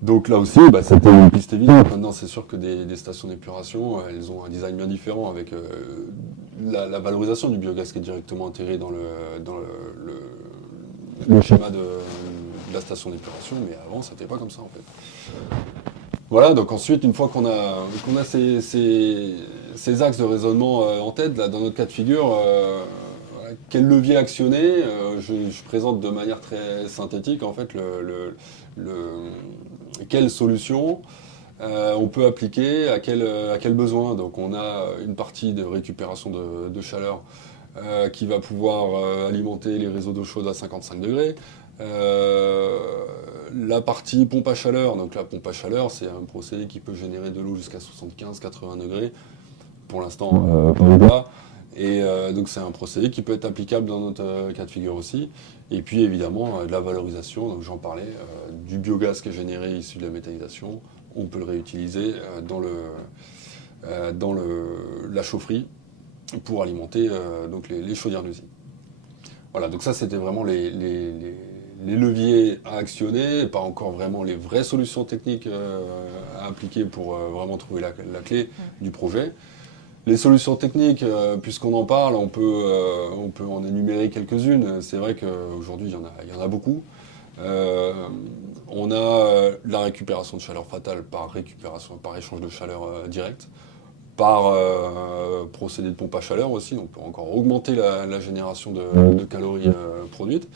Donc là aussi, c'était une piste évidente. Maintenant, c'est sûr que des stations d'épuration, elles ont un design bien différent avec la valorisation du biogaz qui est directement intégrée dans le schéma de la station d'épuration, mais avant, ça n'était pas comme ça en fait. Voilà, donc ensuite, une fois qu'on a ces axes de raisonnement en tête, là, dans notre cas de figure, quel levier actionner je présente de manière très synthétique en fait quelle solution on peut appliquer à quel besoin. Donc on a une partie de récupération de chaleur qui va pouvoir alimenter les réseaux d'eau chaude à 55 degrés. La partie pompe à chaleur, donc la pompe à chaleur, c'est un procédé qui peut générer de l'eau jusqu'à 75-80 degrés. Pour l'instant, pas au-delà. Et donc c'est un procédé qui peut être applicable dans notre cas de figure aussi. Et puis évidemment, de la valorisation, donc j'en parlais, du biogaz qui est généré issu de la méthanisation, on peut le réutiliser dans la chaufferie pour alimenter donc les chaudières d'usine. Voilà, donc ça c'était vraiment les leviers à actionner, pas encore vraiment les vraies solutions techniques à appliquer pour vraiment trouver la clé du projet. Les solutions techniques, puisqu'on en parle, on peut en énumérer quelques-unes. C'est vrai qu'aujourd'hui, il y en a beaucoup. On a la récupération de chaleur fatale par échange de chaleur directe, par procédé de pompe à chaleur aussi, donc on peut encore augmenter la génération de calories produites,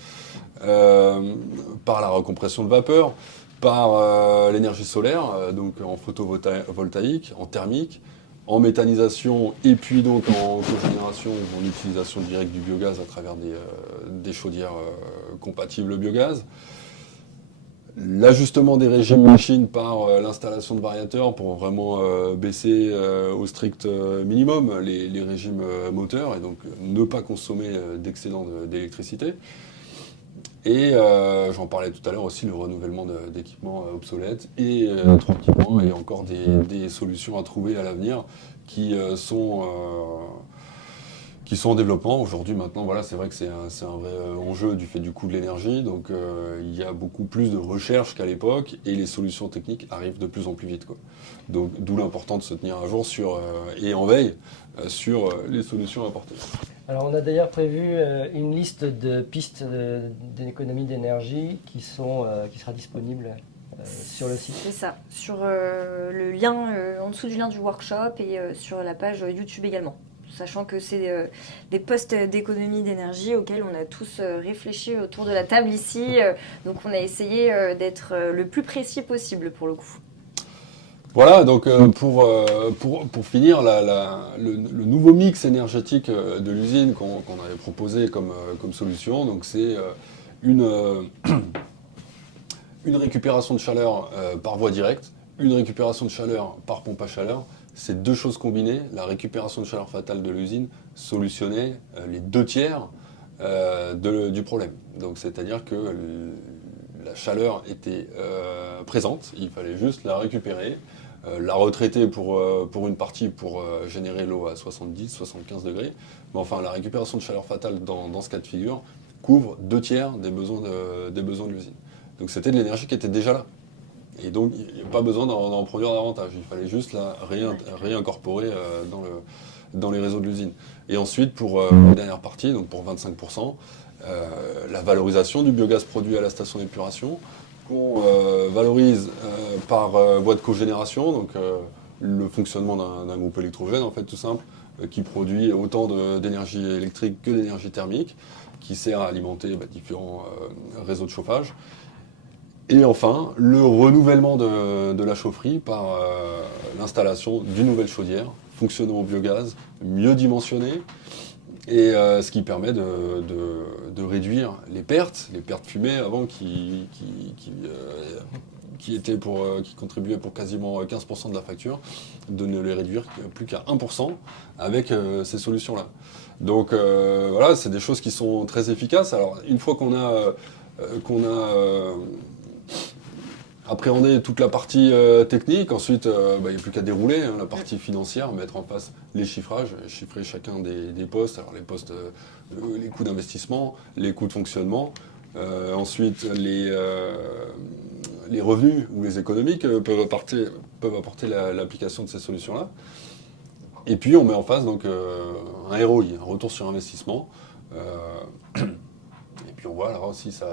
par la recompression de vapeur, par l'énergie solaire, donc en photovoltaïque, en thermique, en méthanisation et puis donc en cogénération ou en utilisation directe du biogaz à travers des chaudières compatibles biogaz. L'ajustement des régimes machines par l'installation de variateurs pour vraiment baisser au strict minimum les régimes moteurs et donc ne pas consommer d'excédent d'électricité. Et j'en parlais tout à l'heure aussi, le renouvellement d'équipements obsolètes et trois petits points et encore des solutions à trouver à l'avenir qui sont en développement. Aujourd'hui, maintenant, voilà, c'est vrai que c'est un vrai enjeu du fait du coût de l'énergie. Donc, il y a beaucoup plus de recherche qu'à l'époque et les solutions techniques arrivent de plus en plus vite, quoi. Donc, d'où l'important de se tenir à jour et en veille sur les solutions apportées. Alors, on a d'ailleurs prévu une liste de pistes d'économie d'énergie qui sera disponible sur le site. C'est ça, sur le lien en dessous du lien du workshop et sur la page YouTube également. Sachant que c'est des postes d'économie d'énergie auxquels on a tous réfléchi autour de la table ici. Donc on a essayé d'être le plus précis possible pour le coup. Voilà, donc pour finir, le nouveau mix énergétique de l'usine qu'on avait proposé comme solution, donc c'est une récupération de chaleur par voie directe, une récupération de chaleur par pompe à chaleur. Ces deux choses combinées, la récupération de chaleur fatale de l'usine solutionnait les 2/3 du problème. Donc c'est-à-dire que la chaleur était présente, il fallait juste la récupérer, la retraiter pour une partie pour générer l'eau à 70-75 degrés. Mais enfin, la récupération de chaleur fatale dans ce cas de figure couvre 2/3 des besoins de l'usine. Donc c'était de l'énergie qui était déjà là. Et donc, il n'y a pas besoin d'en produire davantage. Il fallait juste la réincorporer dans les réseaux de l'usine. Et ensuite, pour la dernière partie, donc pour 25%, la valorisation du biogaz produit à la station d'épuration, qu'on valorise par voie de cogénération, donc le fonctionnement d'un groupe électrogène, en fait, tout simple, qui produit autant d'énergie électrique que d'énergie thermique, qui sert à alimenter différents réseaux de chauffage. Et enfin, le renouvellement de la chaufferie par l'installation d'une nouvelle chaudière fonctionnant au biogaz, mieux dimensionnée, et ce qui permet de réduire les pertes fumées avant qui contribuaient pour quasiment 15% de la facture, de ne les réduire plus qu'à 1% avec ces solutions-là. Donc voilà, c'est des choses qui sont très efficaces. Alors une fois qu'on a appréhender toute la partie technique. Ensuite, il n'y a plus qu'à dérouler la partie financière, mettre en place les chiffrages, chiffrer chacun des postes. Alors les postes, les coûts d'investissement, les coûts de fonctionnement. Ensuite, les revenus ou les économies que peuvent apporter l'application de ces solutions-là. Et puis, on met en face donc, un ROI, un retour sur investissement. Et puis on voit alors si c'est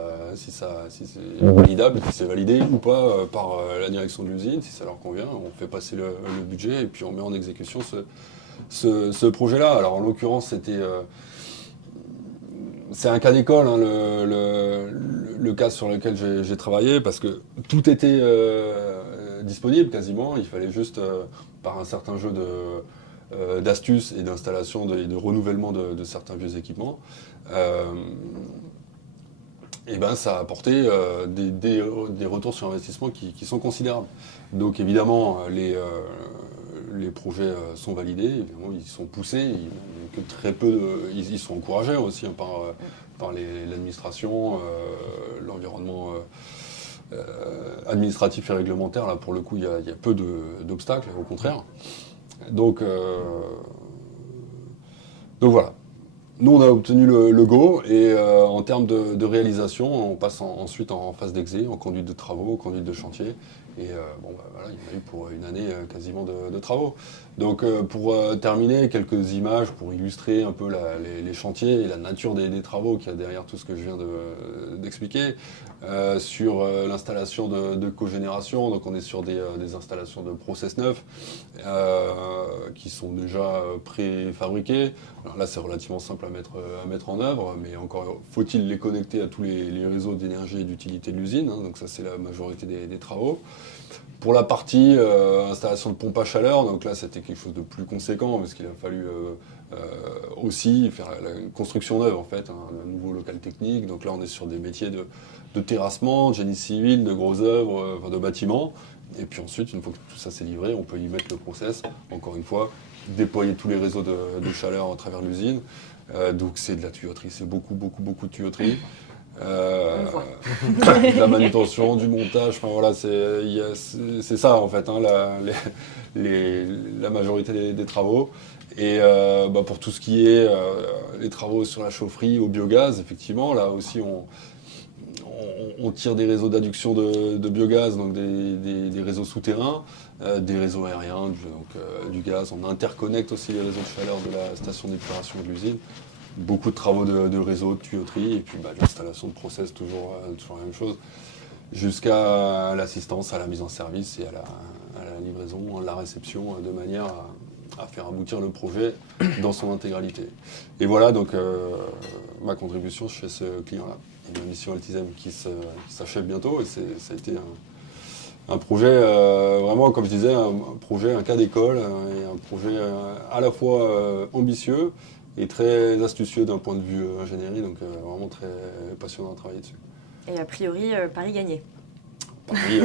validable, si c'est validé ou pas par la direction de l'usine, si ça leur convient, on fait passer le budget et puis on met en exécution ce projet-là. Alors en l'occurrence, c'est un cas d'école, hein, le cas sur lequel j'ai travaillé, parce que tout était disponible quasiment, il fallait juste, par un certain jeu d'astuces et d'installation et de renouvellement de certains vieux équipements, et ben ça a apporté des retours sur investissement qui sont considérables. Donc évidemment, les projets sont validés, évidemment, ils sont poussés, que très peu ils sont encouragés aussi hein, par l'administration, l'environnement administratif et réglementaire. Là, pour le coup, il y a peu d'obstacles, au contraire. Donc voilà. Nous, on a obtenu le go et en termes de réalisation, on passe ensuite en phase d'exé, en conduite de travaux, en conduite de chantier. Et voilà, il y en a eu pour une année quasiment de travaux. Donc pour terminer, quelques images pour illustrer un peu les chantiers et la nature des travaux qu'il y a derrière tout ce que je viens d'expliquer. Sur l'installation de cogénération, donc on est sur des installations de process neufs qui sont déjà préfabriquées. Alors là, c'est relativement simple à mettre en œuvre, mais encore faut-il les connecter à tous les réseaux d'énergie et d'utilité de l'usine. Hein, donc ça, c'est la majorité des travaux. Pour la partie installation de pompe à chaleur, donc là, c'était quelque chose de plus conséquent, parce qu'il a fallu aussi faire la construction neuve, en fait, un nouveau local technique. Donc là, on est sur des métiers de terrassement, de génie civil, de grosses œuvres, de bâtiments. Et puis ensuite, une fois que tout ça s'est livré, on peut y mettre le process, encore une fois, déployer tous les réseaux de chaleur à travers l'usine. Donc c'est de la tuyauterie, c'est beaucoup de tuyauterie. De la manutention, du montage, enfin voilà, c'est ça en fait, hein, la majorité des travaux. Et pour tout ce qui est les travaux sur la chaufferie au biogaz, effectivement, là aussi on tire des réseaux d'adduction de biogaz, donc des réseaux souterrains, des réseaux aériens, du gaz. On interconnecte aussi les réseaux de chaleur de la station d'épuration de l'usine. Beaucoup de travaux de réseau, de tuyauterie, et puis l'installation de process, toujours la même chose, jusqu'à l'assistance, à la mise en service et à la livraison, à la réception, de manière à faire aboutir le projet dans son intégralité. Et voilà donc ma contribution chez ce client-là. Une mission Altisem qui s'achève bientôt, et ça a été un projet, vraiment, comme je disais, un cas d'école, et un projet à la fois ambitieux, et très astucieux d'un point de vue ingénierie, donc vraiment très passionnant de travailler dessus. Et a priori, Paris gagné. Paris,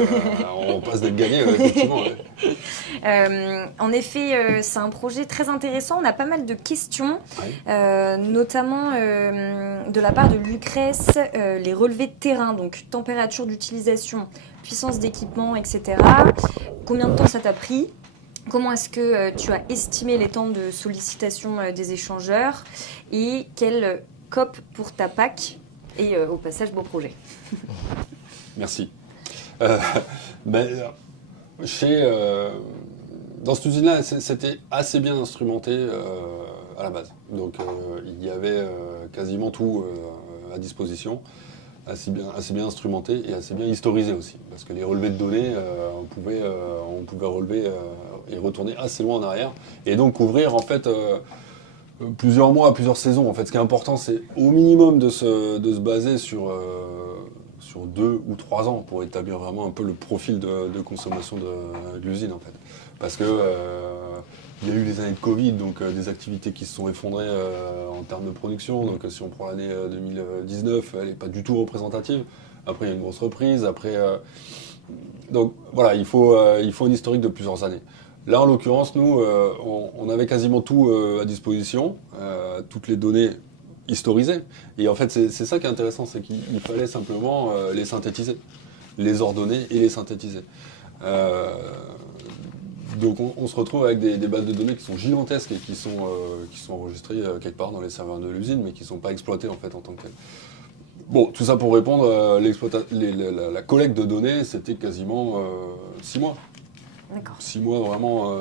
on passe d'être gagné, effectivement. Ouais. En effet, c'est un projet très intéressant. On a pas mal de questions, notamment de la part de Lucrèce, les relevés de terrain, donc température d'utilisation, puissance d'équipement, etc. Combien de temps ça t'a pris ? Comment est-ce que tu as estimé les temps de sollicitation des échangeurs et quel COP pour ta PAC et au passage beau projet. Merci. Dans cette usine-là, c'était assez bien instrumenté à la base. Donc il y avait quasiment tout à disposition. Assez bien instrumenté et assez bien historisé aussi. Parce que les relevés de données, on pouvait relever et retourner assez loin en arrière. Et donc couvrir en fait plusieurs mois, plusieurs saisons. En fait, ce qui est important, c'est au minimum de se baser sur sur 2 ou 3 ans pour établir vraiment un peu le profil de consommation de l'usine en fait. Parce que il y a eu les années de Covid, donc des activités qui se sont effondrées en termes de production. Donc si on prend l'année 2019, elle n'est pas du tout représentative. Après il y a une grosse reprise. Donc voilà, il faut un historique de plusieurs années. Là, en l'occurrence, nous, on avait quasiment tout à disposition, toutes les données historisées. Et en fait, c'est ça qui est intéressant, c'est qu'il fallait simplement les synthétiser, les ordonner et les synthétiser. Donc on se retrouve avec des bases de données qui sont gigantesques et qui sont enregistrées quelque part dans les serveurs de l'usine, mais qui ne sont pas exploitées en fait en tant que telles. Bon, tout ça pour répondre, la collecte de données, c'était quasiment 6 mois. D'accord. 6 mois vraiment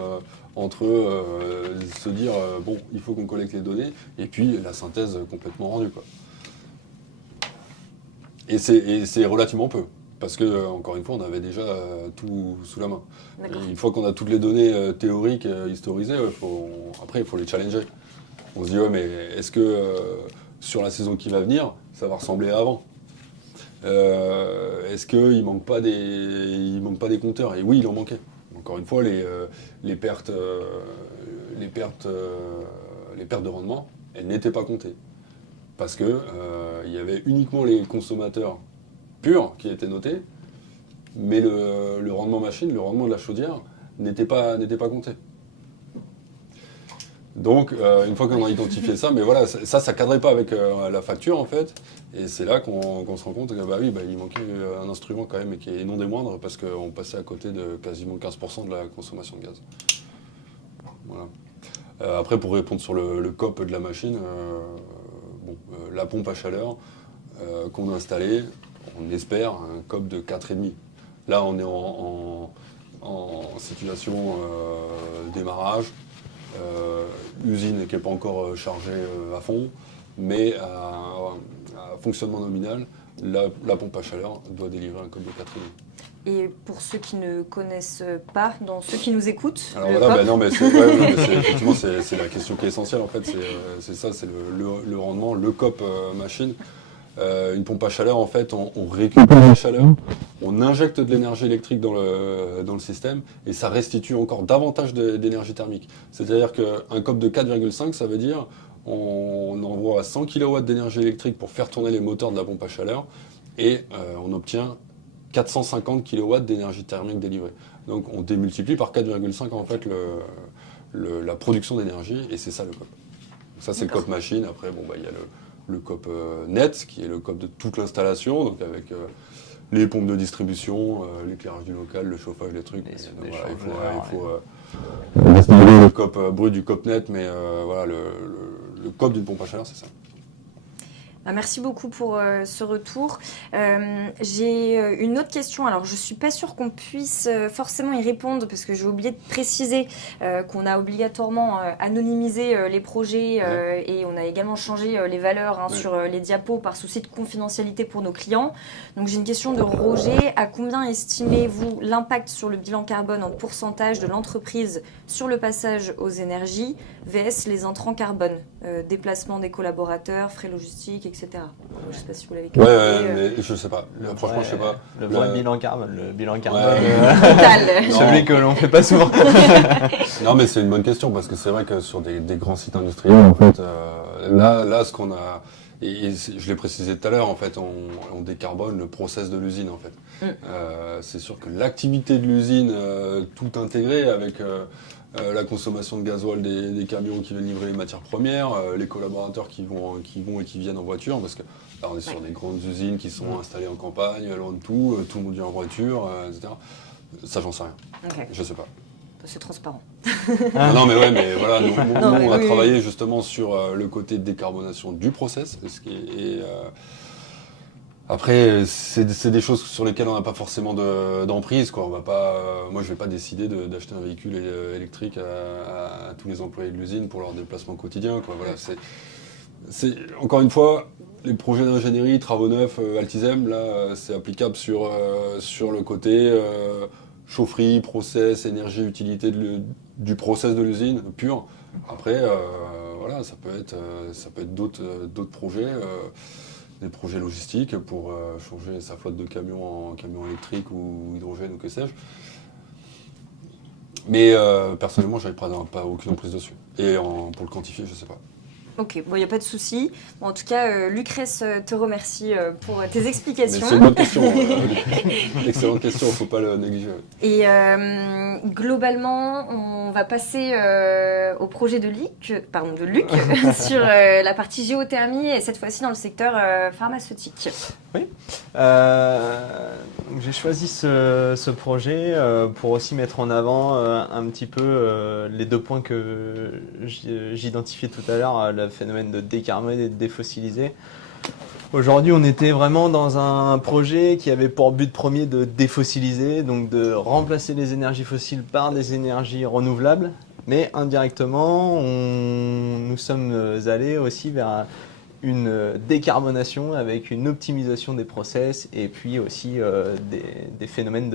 entre se dire bon, il faut qu'on collecte les données et puis la synthèse complètement rendue quoi. Et c'est relativement peu parce que encore une fois on avait déjà tout sous la main. Et une fois qu'on a toutes les données théoriques historisées, après il faut les challenger. On se dit ouais mais est-ce que sur la saison qui va venir ça va ressembler à avant? Est-ce qu'il manque pas des compteurs? Et oui, il en manquait. Encore une fois, les pertes de rendement, elles n'étaient pas comptées. Parce que il y avait uniquement les consommateurs purs qui étaient notés, mais le rendement machine, le rendement de la chaudière n'était pas compté. Donc, une fois qu'on a identifié ça, mais voilà, ça cadrait pas avec la facture en fait, et c'est là qu'on se rend compte que il manquait un instrument quand même, et non des moindres, parce qu'on passait à côté de quasiment 15% de la consommation de gaz. Voilà. Après, pour répondre sur le COP de la machine, la pompe à chaleur qu'on a installée, on espère un COP de 4,5. Là, on est en situation démarrage. Usine qui n'est pas encore chargée à fond, mais à fonctionnement nominal, la pompe à chaleur doit délivrer un COP de 4,5. Et pour ceux qui ne connaissent pas, dans ceux qui nous écoutent, alors voilà, effectivement c'est la question qui est essentielle en fait, c'est ça, c'est le rendement, le COP machine. Une pompe à chaleur, en fait, on récupère la chaleur, on injecte de l'énergie électrique dans le système et ça restitue encore davantage d'énergie thermique. C'est-à-dire qu'un COP de 4,5, ça veut dire on envoie 100 kW d'énergie électrique pour faire tourner les moteurs de la pompe à chaleur et on obtient 450 kW d'énergie thermique délivrée. Donc on démultiplie par 4,5 en fait la production d'énergie et c'est ça le COP. Ça c'est le COP machine. Après il y a le COP net, qui est le COP de toute l'installation, donc avec les pompes de distribution, l'éclairage du local, le chauffage, les trucs. Il faut le COP brut du COP net, mais voilà, le COP d'une pompe à chaleur, c'est ça. Merci beaucoup pour ce retour. J'ai une autre question. Alors, je ne suis pas sûre qu'on puisse forcément y répondre parce que j'ai oublié de préciser qu'on a obligatoirement anonymisé les projets et on a également changé les valeurs sur les diapos par souci de confidentialité pour nos clients. Donc, j'ai une question de Roger. À combien estimez-vous l'impact sur le bilan carbone en pourcentage de l'entreprise sur le passage aux énergies vs les intrants carbone, déplacement des collaborateurs, frais logistiques, etc. Je ne sais pas si vous l'avez calculé. Mais je ne sais pas. Franchement, je ne sais pas. Le vrai bilan carbone. Total. Celui que l'on ne fait pas souvent. Non, mais c'est une bonne question parce que c'est vrai que sur des grands sites industriels, en fait, là, ce qu'on a, et je l'ai précisé tout à l'heure, en fait, on décarbone le process de l'usine, en fait. C'est sûr que l'activité de l'usine, tout intégrée avec la consommation de gasoil des camions qui viennent livrer les matières premières, les collaborateurs qui vont et qui viennent en voiture, parce que là on est sur des grandes usines qui sont installées en campagne, loin de tout le monde vient en voiture, etc. Ça j'en sais rien, je sais pas. C'est transparent. Non mais voilà, nous on a travaillé justement sur le côté de décarbonation du process, après, c'est des choses sur lesquelles on n'a pas forcément d'emprise, quoi. On va pas, moi, je vais pas décider d'acheter un véhicule électrique à tous les employés de l'usine pour leur déplacement quotidien, quoi. Voilà, c'est encore une fois, les projets d'ingénierie, travaux neufs, Altisem, là, c'est applicable sur le côté chaufferie, process, énergie, utilité du process de l'usine pur. Après, voilà, ça peut être d'autres projets. des projets logistiques pour changer sa flotte de camions en camions électriques ou hydrogène ou que sais-je. Mais personnellement, je n'avais pas aucune prise dessus. Et pour le quantifier, je ne sais pas. Ok, bon, il n'y a pas de souci. Bon, en tout cas, Lucrèce te remercie pour tes explications. Mais c'est une bonne question. Excellente question, il ne faut pas le négliger. Et globalement, on va passer au projet de Luc sur la partie géothermie et cette fois-ci dans le secteur pharmaceutique. Oui. J'ai choisi ce projet pour aussi mettre en avant un petit peu les deux points que j'identifiais tout à l'heure, le phénomène de décarboner et de défossiliser. Aujourd'hui, on était vraiment dans un projet qui avait pour but premier de défossiliser, donc de remplacer les énergies fossiles par des énergies renouvelables. Mais indirectement, nous sommes allés aussi vers une décarbonation avec une optimisation des process et puis aussi des phénomènes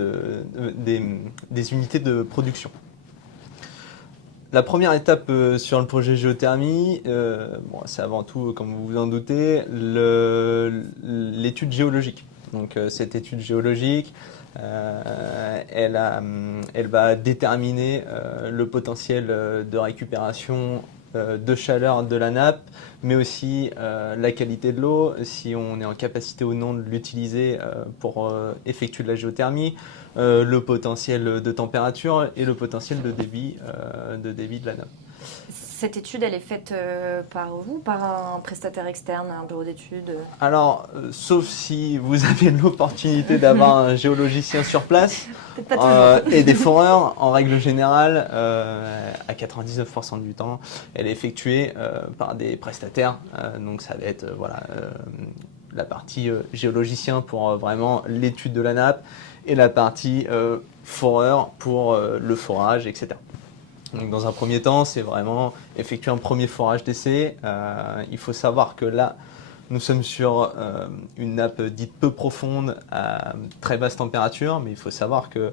des unités de production. La première étape sur le projet géothermie, c'est avant tout, comme vous vous en doutez, l'étude géologique. Donc cette étude géologique, elle va déterminer le potentiel de récupération de chaleur de la nappe, mais aussi la qualité de l'eau, si on est en capacité ou non de l'utiliser pour effectuer de la géothermie, le potentiel de température et le potentiel de débit de la nappe. Cette étude, elle est faite par vous, par un prestataire externe, un bureau d'études? Alors, sauf si vous avez l'opportunité d'avoir un géologicien sur place et des foreurs, en règle générale, à 99% du temps, elle est effectuée par des prestataires. Donc ça va être la partie géologicien pour vraiment l'étude de la nappe et la partie foreur pour le forage, etc. Donc dans un premier temps, c'est vraiment effectuer un premier forage d'essai. Il faut savoir que là, nous sommes sur une nappe dite peu profonde à très basse température, mais il faut savoir que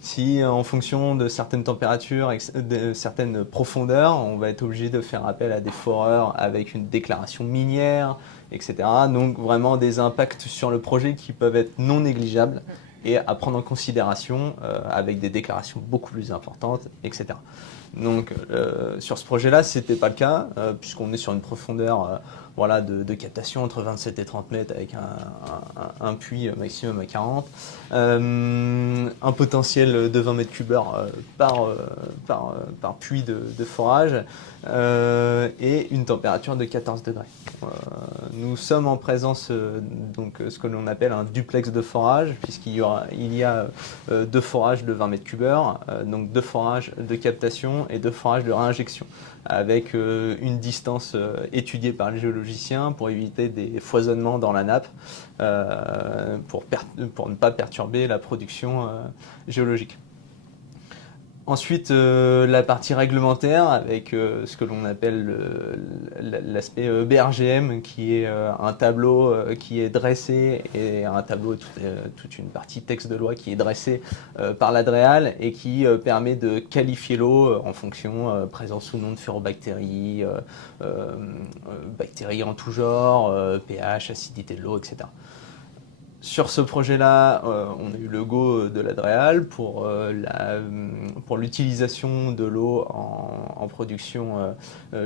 si en fonction de certaines températures, de certaines profondeurs, on va être obligé de faire appel à des foreurs avec une déclaration minière, etc. Donc vraiment des impacts sur le projet qui peuvent être non négligeables et à prendre en considération avec des déclarations beaucoup plus importantes, etc. Donc sur ce projet-là, ce n'était pas le cas, puisqu'on est sur une profondeur de captation entre 27 et 30 mètres avec un puits maximum à 40, un potentiel de 20 mètres cubeurs par puits de forage et une température de 14 degrés. Nous sommes en présence donc ce que l'on appelle un duplex de forage, puisqu'il y a deux forages de 20 mètres cubeurs, donc deux forages de captation et deux forages de réinjection, avec une distance étudiée par le géologicien pour éviter des foisonnements dans la nappe, pour ne pas perturber la production géologique. Ensuite, la partie réglementaire avec ce que l'on appelle l'aspect BRGM, qui est un tableau qui est dressé, et un tableau, toute une partie texte de loi qui est dressée par l'ADREAL et qui permet de qualifier l'eau en fonction présence ou non de furobactéries, bactéries en tout genre, pH, acidité de l'eau, etc. Sur ce projet-là, on a eu le go de l'ADREAL pour l'utilisation de l'eau en production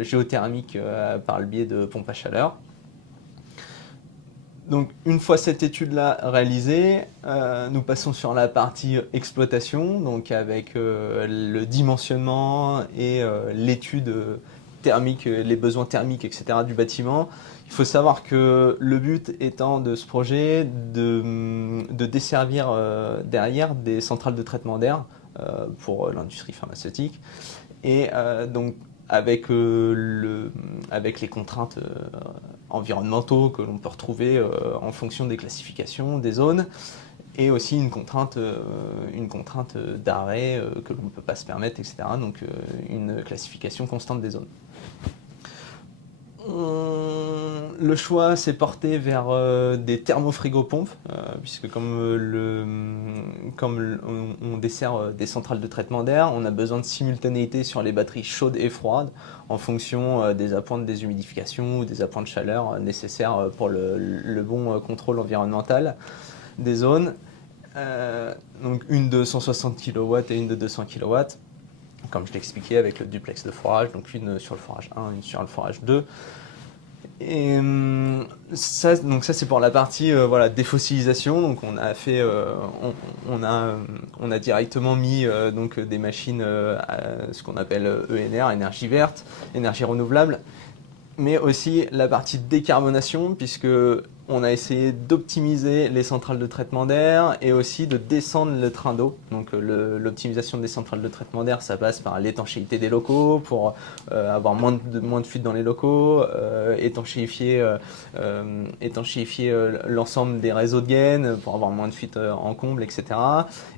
géothermique par le biais de pompes à chaleur. Donc une fois cette étude-là réalisée, nous passons sur la partie exploitation, donc avec le dimensionnement et l'étude thermique, les besoins thermiques, etc. du bâtiment. Il faut savoir que le but étant de ce projet de desservir derrière des centrales de traitement d'air pour l'industrie pharmaceutique et donc avec les contraintes environnementaux que l'on peut retrouver en fonction des classifications des zones et aussi une contrainte d'arrêt que l'on ne peut pas se permettre, etc. Donc une classification constante des zones. le choix s'est porté vers des thermofrigopompes, puisque on dessert des centrales de traitement d'air, on a besoin de simultanéité sur les batteries chaudes et froides en fonction des appoints de déshumidification ou des appoints de chaleur nécessaires pour le bon contrôle environnemental des zones. Donc une de 160 kW et une de 200 kW, comme je l'expliquais avec le duplex de forage, donc une sur le forage 1, une sur le forage 2. Et ça c'est pour la partie défossilisation. Donc on a fait, on a directement mis donc des machines à ce qu'on appelle ENR, énergie verte, énergie renouvelable, mais aussi la partie décarbonation, puisque on a essayé d'optimiser les centrales de traitement d'air et aussi de descendre le train d'eau. Donc l'optimisation des centrales de traitement d'air, ça passe par l'étanchéité des locaux pour avoir moins de fuites dans les locaux, étanchéifier l'ensemble des réseaux de gaines pour avoir moins de fuites en comble, etc.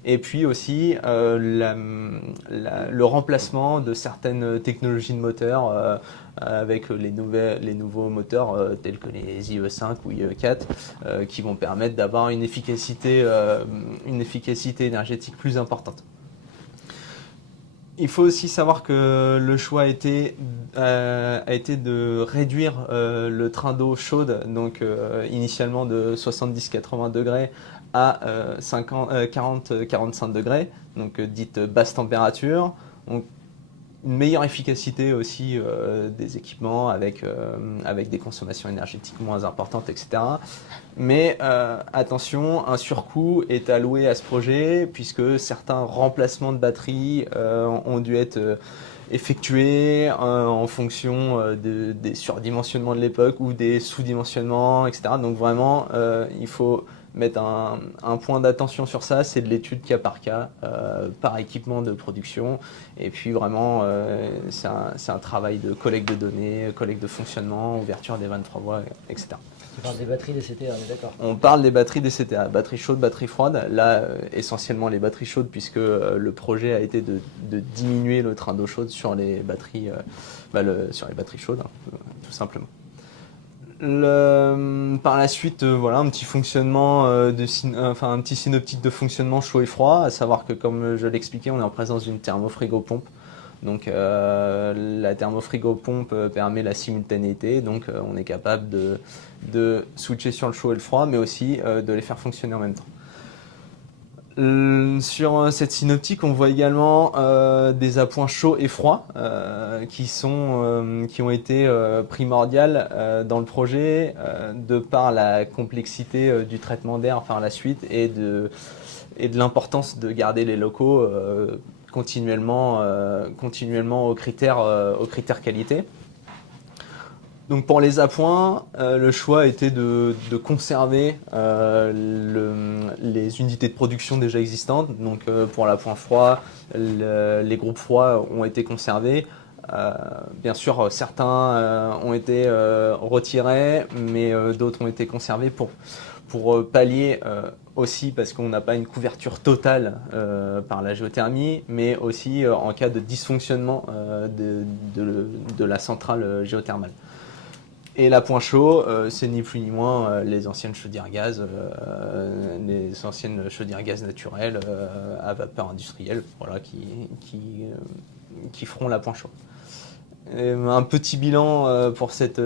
Et puis aussi le remplacement de certaines technologies de moteurs avec les nouveaux moteurs tels que les IE5 ou IE4 qui vont permettre d'avoir une efficacité énergétique plus importante. Il faut aussi savoir que le choix a été de réduire le train d'eau chaude, donc initialement de 70-80 degrés à 40-45 degrés, donc dite basse température. Donc, une meilleure efficacité aussi des équipements avec des consommations énergétiques moins importantes, etc. Mais attention, un surcoût est alloué à ce projet puisque certains remplacements de batteries ont dû être effectués en fonction des surdimensionnements de l'époque ou des sous-dimensionnements, etc. Donc vraiment, il faut mettre un point d'attention sur ça, c'est de l'étude cas par cas, par équipement de production. Et puis vraiment, c'est un travail de collecte de données, collecte de fonctionnement, ouverture des 23 voies, etc. Tu parles des batteries DCTA, on est d'accord? On parle des batteries DCTA, batteries chaudes, batteries froides. Là, essentiellement les batteries chaudes, puisque le projet a été de diminuer le train d'eau chaude sur les batteries, sur les batteries chaudes, tout simplement. Par la suite, voilà, un petit fonctionnement, un petit synoptique de fonctionnement chaud et froid, à savoir que comme je l'expliquais, on est en présence d'une thermofrigopompe. Donc la thermofrigopompe permet la simultanéité, donc on est capable de switcher sur le chaud et le froid, mais aussi de les faire fonctionner en même temps. Sur cette synoptique, on voit également des appoints chauds et froids qui ont été primordiales dans le projet de par la complexité du traitement d'air par la suite et de l'importance de garder les locaux continuellement aux critères qualité. Donc pour les appoints, le choix était de conserver les unités de production déjà existantes. Donc pour l'appoint froid, les groupes froids ont été conservés. Bien sûr, certains ont été retirés, mais d'autres ont été conservés pour pallier aussi parce qu'on n'a pas une couverture totale par la géothermie, mais aussi en cas de dysfonctionnement de la centrale géothermale. Et l'appoint chaud, c'est ni plus ni moins les anciennes chaudières gaz, naturelles à vapeur industrielle, voilà, qui feront l'appoint chaud. Et un petit bilan pour cette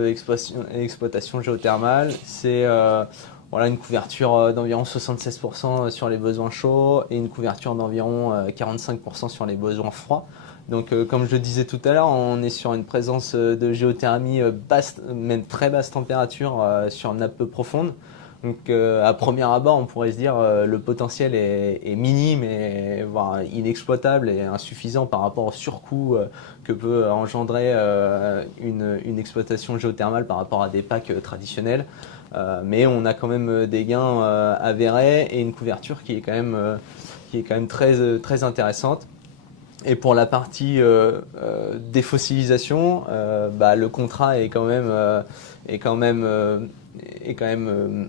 exploitation géothermale, c'est une couverture d'environ 76% sur les besoins chauds et une couverture d'environ 45% sur les besoins froids. Donc comme je le disais tout à l'heure, on est sur une présence de géothermie basse, même très basse température sur une nappe peu profonde. Donc à premier abord, on pourrait se dire le potentiel est minime et voire inexploitable et insuffisant par rapport au surcoût que peut engendrer une exploitation géothermale par rapport à des packs traditionnels. Mais on a quand même des gains avérés et une couverture qui est quand même très intéressante. Et pour la partie défossilisation, le contrat est quand même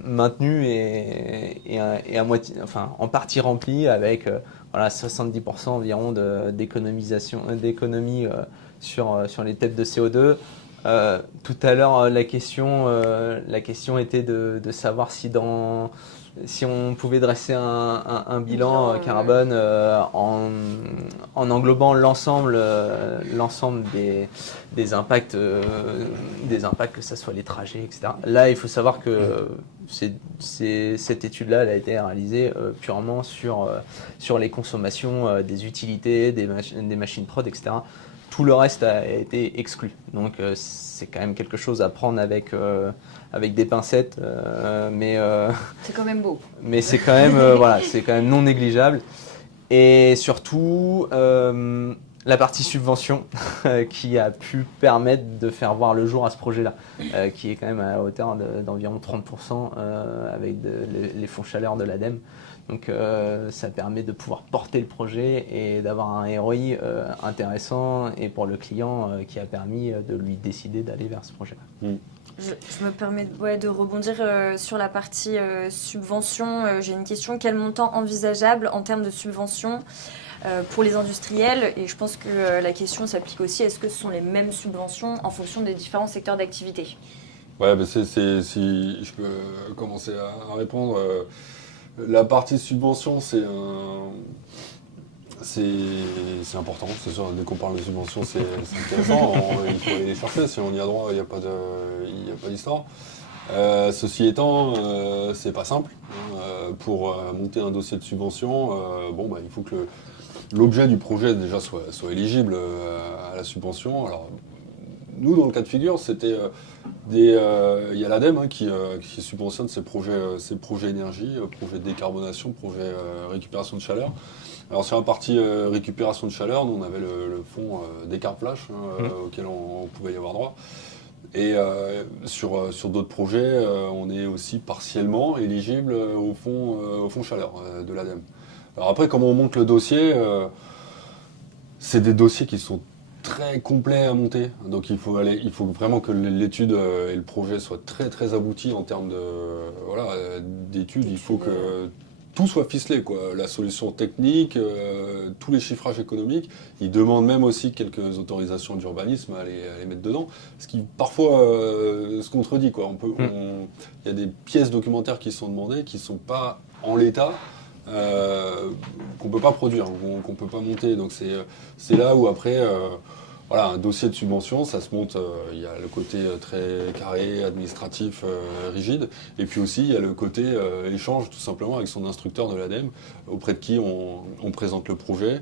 maintenu et à moitié, en partie rempli avec 70% environ d'économie sur les têtes de CO2. Tout à l'heure, la question était de savoir si on pouvait dresser un bilan carbone en englobant l'ensemble des impacts, que ce soit les trajets, etc. Là, il faut savoir que cette étude-là, elle a été réalisée purement sur les consommations des utilités, des machines prod, etc. Tout le reste a été exclu. Donc c'est quand même quelque chose à prendre avec des pincettes, mais c'est quand même beau. Mais c'est quand même c'est quand même non négligeable. Et surtout la partie subvention qui a pu permettre de faire voir le jour à ce projet-là, qui est quand même à hauteur d'environ 30% avec les fonds chaleur de l'ADEME. Donc ça permet de pouvoir porter le projet et d'avoir un ROI intéressant et pour le client qui a permis de lui décider d'aller vers ce projet-là. Je me permets de rebondir sur la partie subvention. J'ai une question. Quel montant envisageable en termes de subvention pour les industriels? Et je pense que la question s'applique aussi. Est-ce que ce sont les mêmes subventions en fonction des différents secteurs d'activité? Ouais, si je peux commencer à répondre. La partie subvention, c'est important, c'est sûr, dès qu'on parle de subvention, c'est intéressant, il faut aller les chercher, si on y a droit, il n'y a pas d'histoire. Ceci étant, c'est pas simple. Pour monter un dossier de subvention, il faut que l'objet du projet déjà soit éligible à la subvention. Alors, nous, dans le cas de figure, c'était il y a l'ADEME qui subventionne ces projets énergie, projets de décarbonation, projets récupération de chaleur. Alors sur la partie récupération de chaleur, nous on avait le fonds Décarflash auquel on pouvait y avoir droit. Et sur d'autres projets, on est aussi partiellement éligible au fonds chaleur de l'ADEME. Alors après, comment on monte le dossier, c'est des dossiers qui sont très complet à monter, donc il faut vraiment que l'étude et le projet soient très très aboutis en termes d'études. Il faut que tout soit ficelé, quoi. La solution technique, tous les chiffrages économiques. Ils demandent même aussi quelques autorisations d'urbanisme à les mettre dedans, ce qui parfois se contredit, quoi. Il y a des pièces documentaires qui sont demandées qui sont pas en l'état. Qu'on peut pas produire, qu'on peut pas monter. Donc c'est là où après, un dossier de subvention, ça se monte. Il y a le côté très carré, administratif, rigide, et puis aussi il y a le côté échange tout simplement avec son instructeur de l'ADEME, auprès de qui on présente le projet,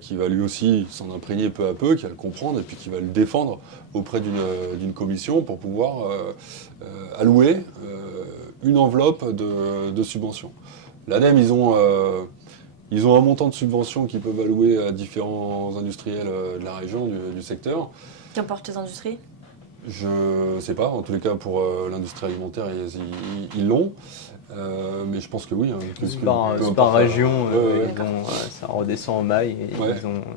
qui va lui aussi s'en imprégner peu à peu, qui va le comprendre et puis qui va le défendre auprès d'une commission pour pouvoir allouer une enveloppe de subvention. L'ADEME, ils ont un montant de subvention qu'ils peuvent allouer à différents industriels de la région, du secteur. Qu'importe les industries? Je ne sais pas, en tous les cas pour l'industrie alimentaire, ils l'ont. Mais je pense que oui. Par région, ça redescend en maille et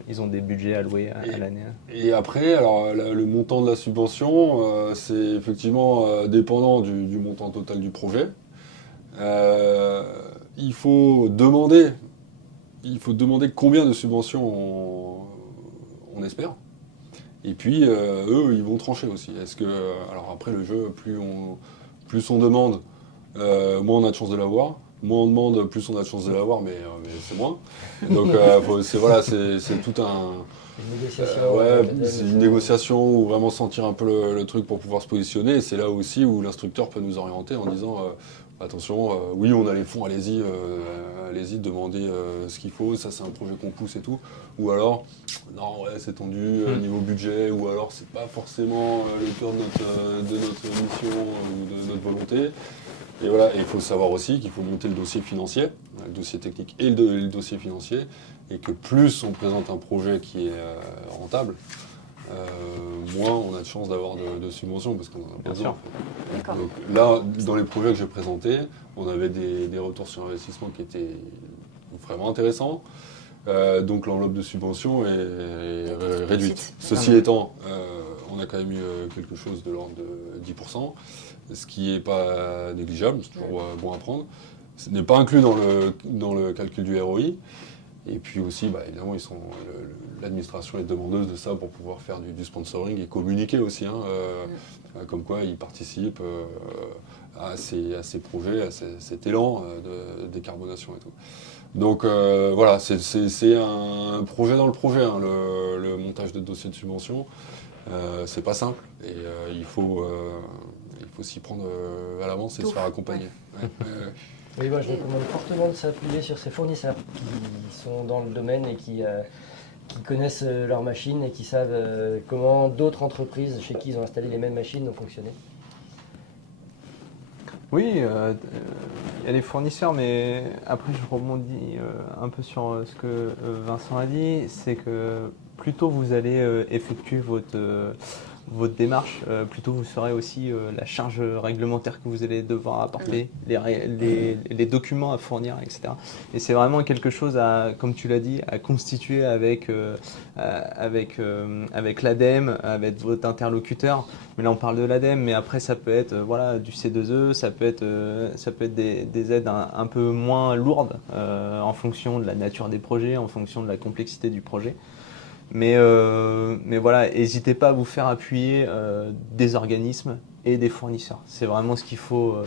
ils ont des budgets alloués à l'année. Et après, alors, le montant de la subvention, c'est effectivement dépendant du montant total du projet. Il faut demander combien de subventions on espère. Et puis, eux, ils vont trancher aussi. Alors après, le jeu, plus on demande, moins on a de chance de l'avoir. Moins on demande, plus on a de chance de l'avoir, mais c'est moins. Donc, c'est tout un... Une négociation. C'est une négociation où vraiment sentir un peu le truc pour pouvoir se positionner. Et c'est là aussi où l'instructeur peut nous orienter en disant... attention, oui, on a les fonds, allez-y, demandez ce qu'il faut, ça c'est un projet qu'on pousse et tout. Ou alors, non, c'est tendu, niveau budget, ou alors c'est pas forcément le cœur de notre mission ou de notre volonté. Et voilà, il faut savoir aussi qu'il faut monter le dossier financier, le dossier technique et le dossier financier, et que plus on présente un projet qui est rentable, moins on a de chances d'avoir de subventions parce qu'on en a pas besoin. En fait. Donc, là, dans les projets que j'ai présentés, on avait des retours sur investissement qui étaient vraiment intéressants. Donc l'enveloppe de subvention est réduite. Ceci étant, on a quand même eu quelque chose de l'ordre de 10%, ce qui n'est pas négligeable, c'est toujours bon à prendre. Ce n'est pas inclus dans le calcul du ROI. Et puis aussi, évidemment, l'administration est demandeuse de ça pour pouvoir faire du sponsoring et communiquer aussi, comme quoi ils participent à ces projets, à cet élan de décarbonation et tout. Donc voilà, c'est un projet dans le projet, le montage de dossiers de subvention. C'est pas simple et il faut s'y prendre à l'avance et se faire accompagner. Ouais. Oui, moi je recommande fortement de s'appuyer sur ces fournisseurs qui sont dans le domaine et qui connaissent leurs machines et qui savent comment d'autres entreprises chez qui ils ont installé les mêmes machines ont fonctionné. Oui, il y a des fournisseurs, mais après je rebondis un peu sur ce que Vincent a dit, c'est que plus tôt vous allez effectuer votre démarche, plus tôt vous saurez aussi la charge réglementaire que vous allez devoir apporter, les documents à fournir, etc. Et c'est vraiment quelque chose comme tu l'as dit, à constituer avec l'ADEME, avec votre interlocuteur. Mais là on parle de l'ADEME, mais après ça peut être du C2E, ça peut être des aides un peu moins lourdes en fonction de la nature des projets, en fonction de la complexité du projet. Mais voilà, n'hésitez pas à vous faire appuyer des organismes et des fournisseurs. C'est vraiment ce qu'il faut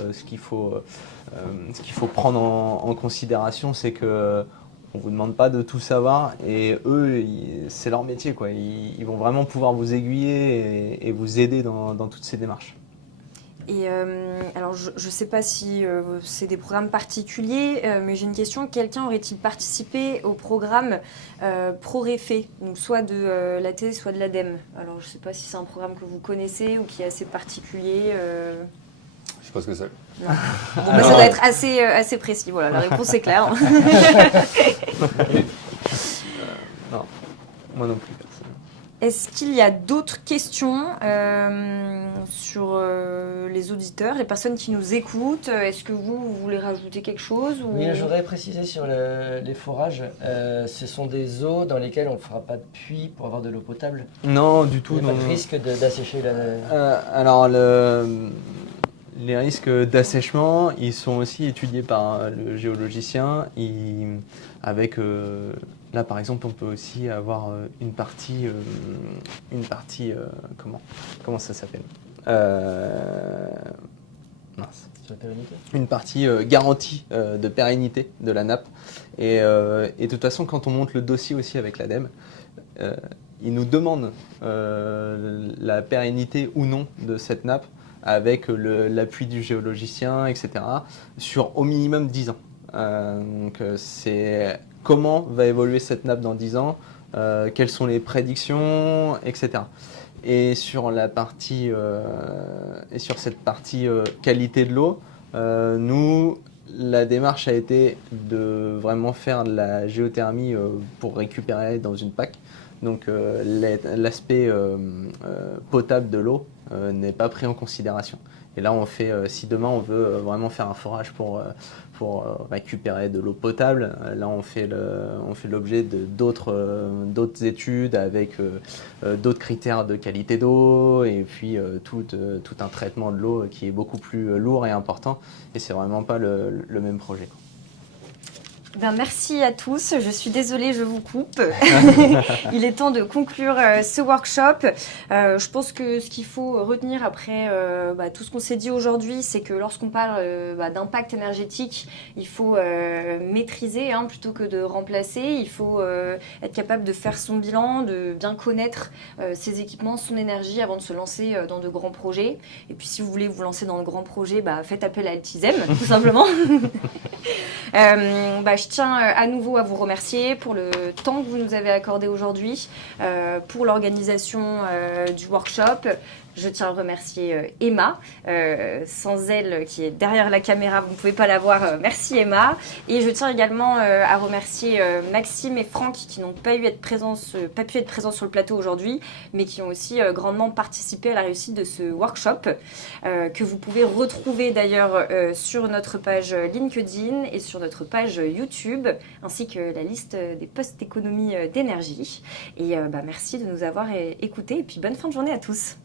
prendre en considération, c'est que on vous demande pas de tout savoir et eux, c'est leur métier, quoi. Ils vont vraiment pouvoir vous aiguiller et vous aider dans toutes ces démarches. Et alors, je ne sais pas si c'est des programmes particuliers, mais j'ai une question. Quelqu'un aurait-il participé au programme ProRéfé, donc soit de l'AT, soit de l'ADEME? Alors, je ne sais pas si c'est un programme que vous connaissez ou qui est assez particulier. Je ne sais pas ce que c'est. Bon, ça doit être assez précis. Voilà, la réponse est claire. Non, moi non plus. Est-ce qu'il y a d'autres questions sur les auditeurs, les personnes qui nous écoutent? Est-ce que vous voulez rajouter quelque chose ou... Oui, je voudrais préciser sur les forages. Ce sont des eaux dans lesquelles on ne fera pas de puits pour avoir de l'eau potable. Non, du tout. Il n'y a pas de risque d'assécher la... Alors, les risques d'assèchement, ils sont aussi étudiés par le géologicien. Avec là, par exemple, on peut aussi avoir une partie comment ça s'appelle mince. Sur la pérennité. Une partie garantie de pérennité de la nappe. Et de toute façon, quand on monte le dossier aussi avec l'ADEME, ils nous demandent la pérennité ou non de cette nappe avec l'appui du géologicien, etc., sur au minimum 10 ans. Donc c'est comment va évoluer cette nappe dans 10 ans, quelles sont les prédictions, etc. Et sur cette partie qualité de l'eau, nous, la démarche a été de vraiment faire de la géothermie pour récupérer dans une PAC. Donc l'aspect potable de l'eau n'est pas pris en considération. Et là, on fait, si demain on veut vraiment faire un forage pour récupérer de l'eau potable, là on fait l'objet d'autres études avec d'autres critères de qualité d'eau et puis tout un traitement de l'eau qui est beaucoup plus lourd et important. Et c'est vraiment pas le même projet. Ben, merci à tous. Je suis désolée, je vous coupe. Il est temps de conclure ce workshop. Je pense que ce qu'il faut retenir après tout ce qu'on s'est dit aujourd'hui, c'est que lorsqu'on parle d'impact énergétique, il faut maîtriser plutôt que de remplacer. Il faut être capable de faire son bilan, de bien connaître ses équipements, son énergie avant de se lancer dans de grands projets. Et puis si vous voulez vous lancer dans de grands projets, faites appel à Altisem, tout simplement. Je tiens à nouveau à vous remercier pour le temps que vous nous avez accordé aujourd'hui, pour l'organisation du workshop. Je tiens à remercier Emma. Sans elle, qui est derrière la caméra, vous ne pouvez pas la voir. Merci Emma. Et je tiens également à remercier Maxime et Franck qui n'ont pas pu être présents sur le plateau aujourd'hui, mais qui ont aussi grandement participé à la réussite de ce workshop, que vous pouvez retrouver d'ailleurs sur notre page LinkedIn et sur notre page YouTube, ainsi que la liste des postes d'économie d'énergie. Et merci de nous avoir écoutés et puis bonne fin de journée à tous.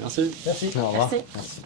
Merci. Merci. Au revoir. Merci.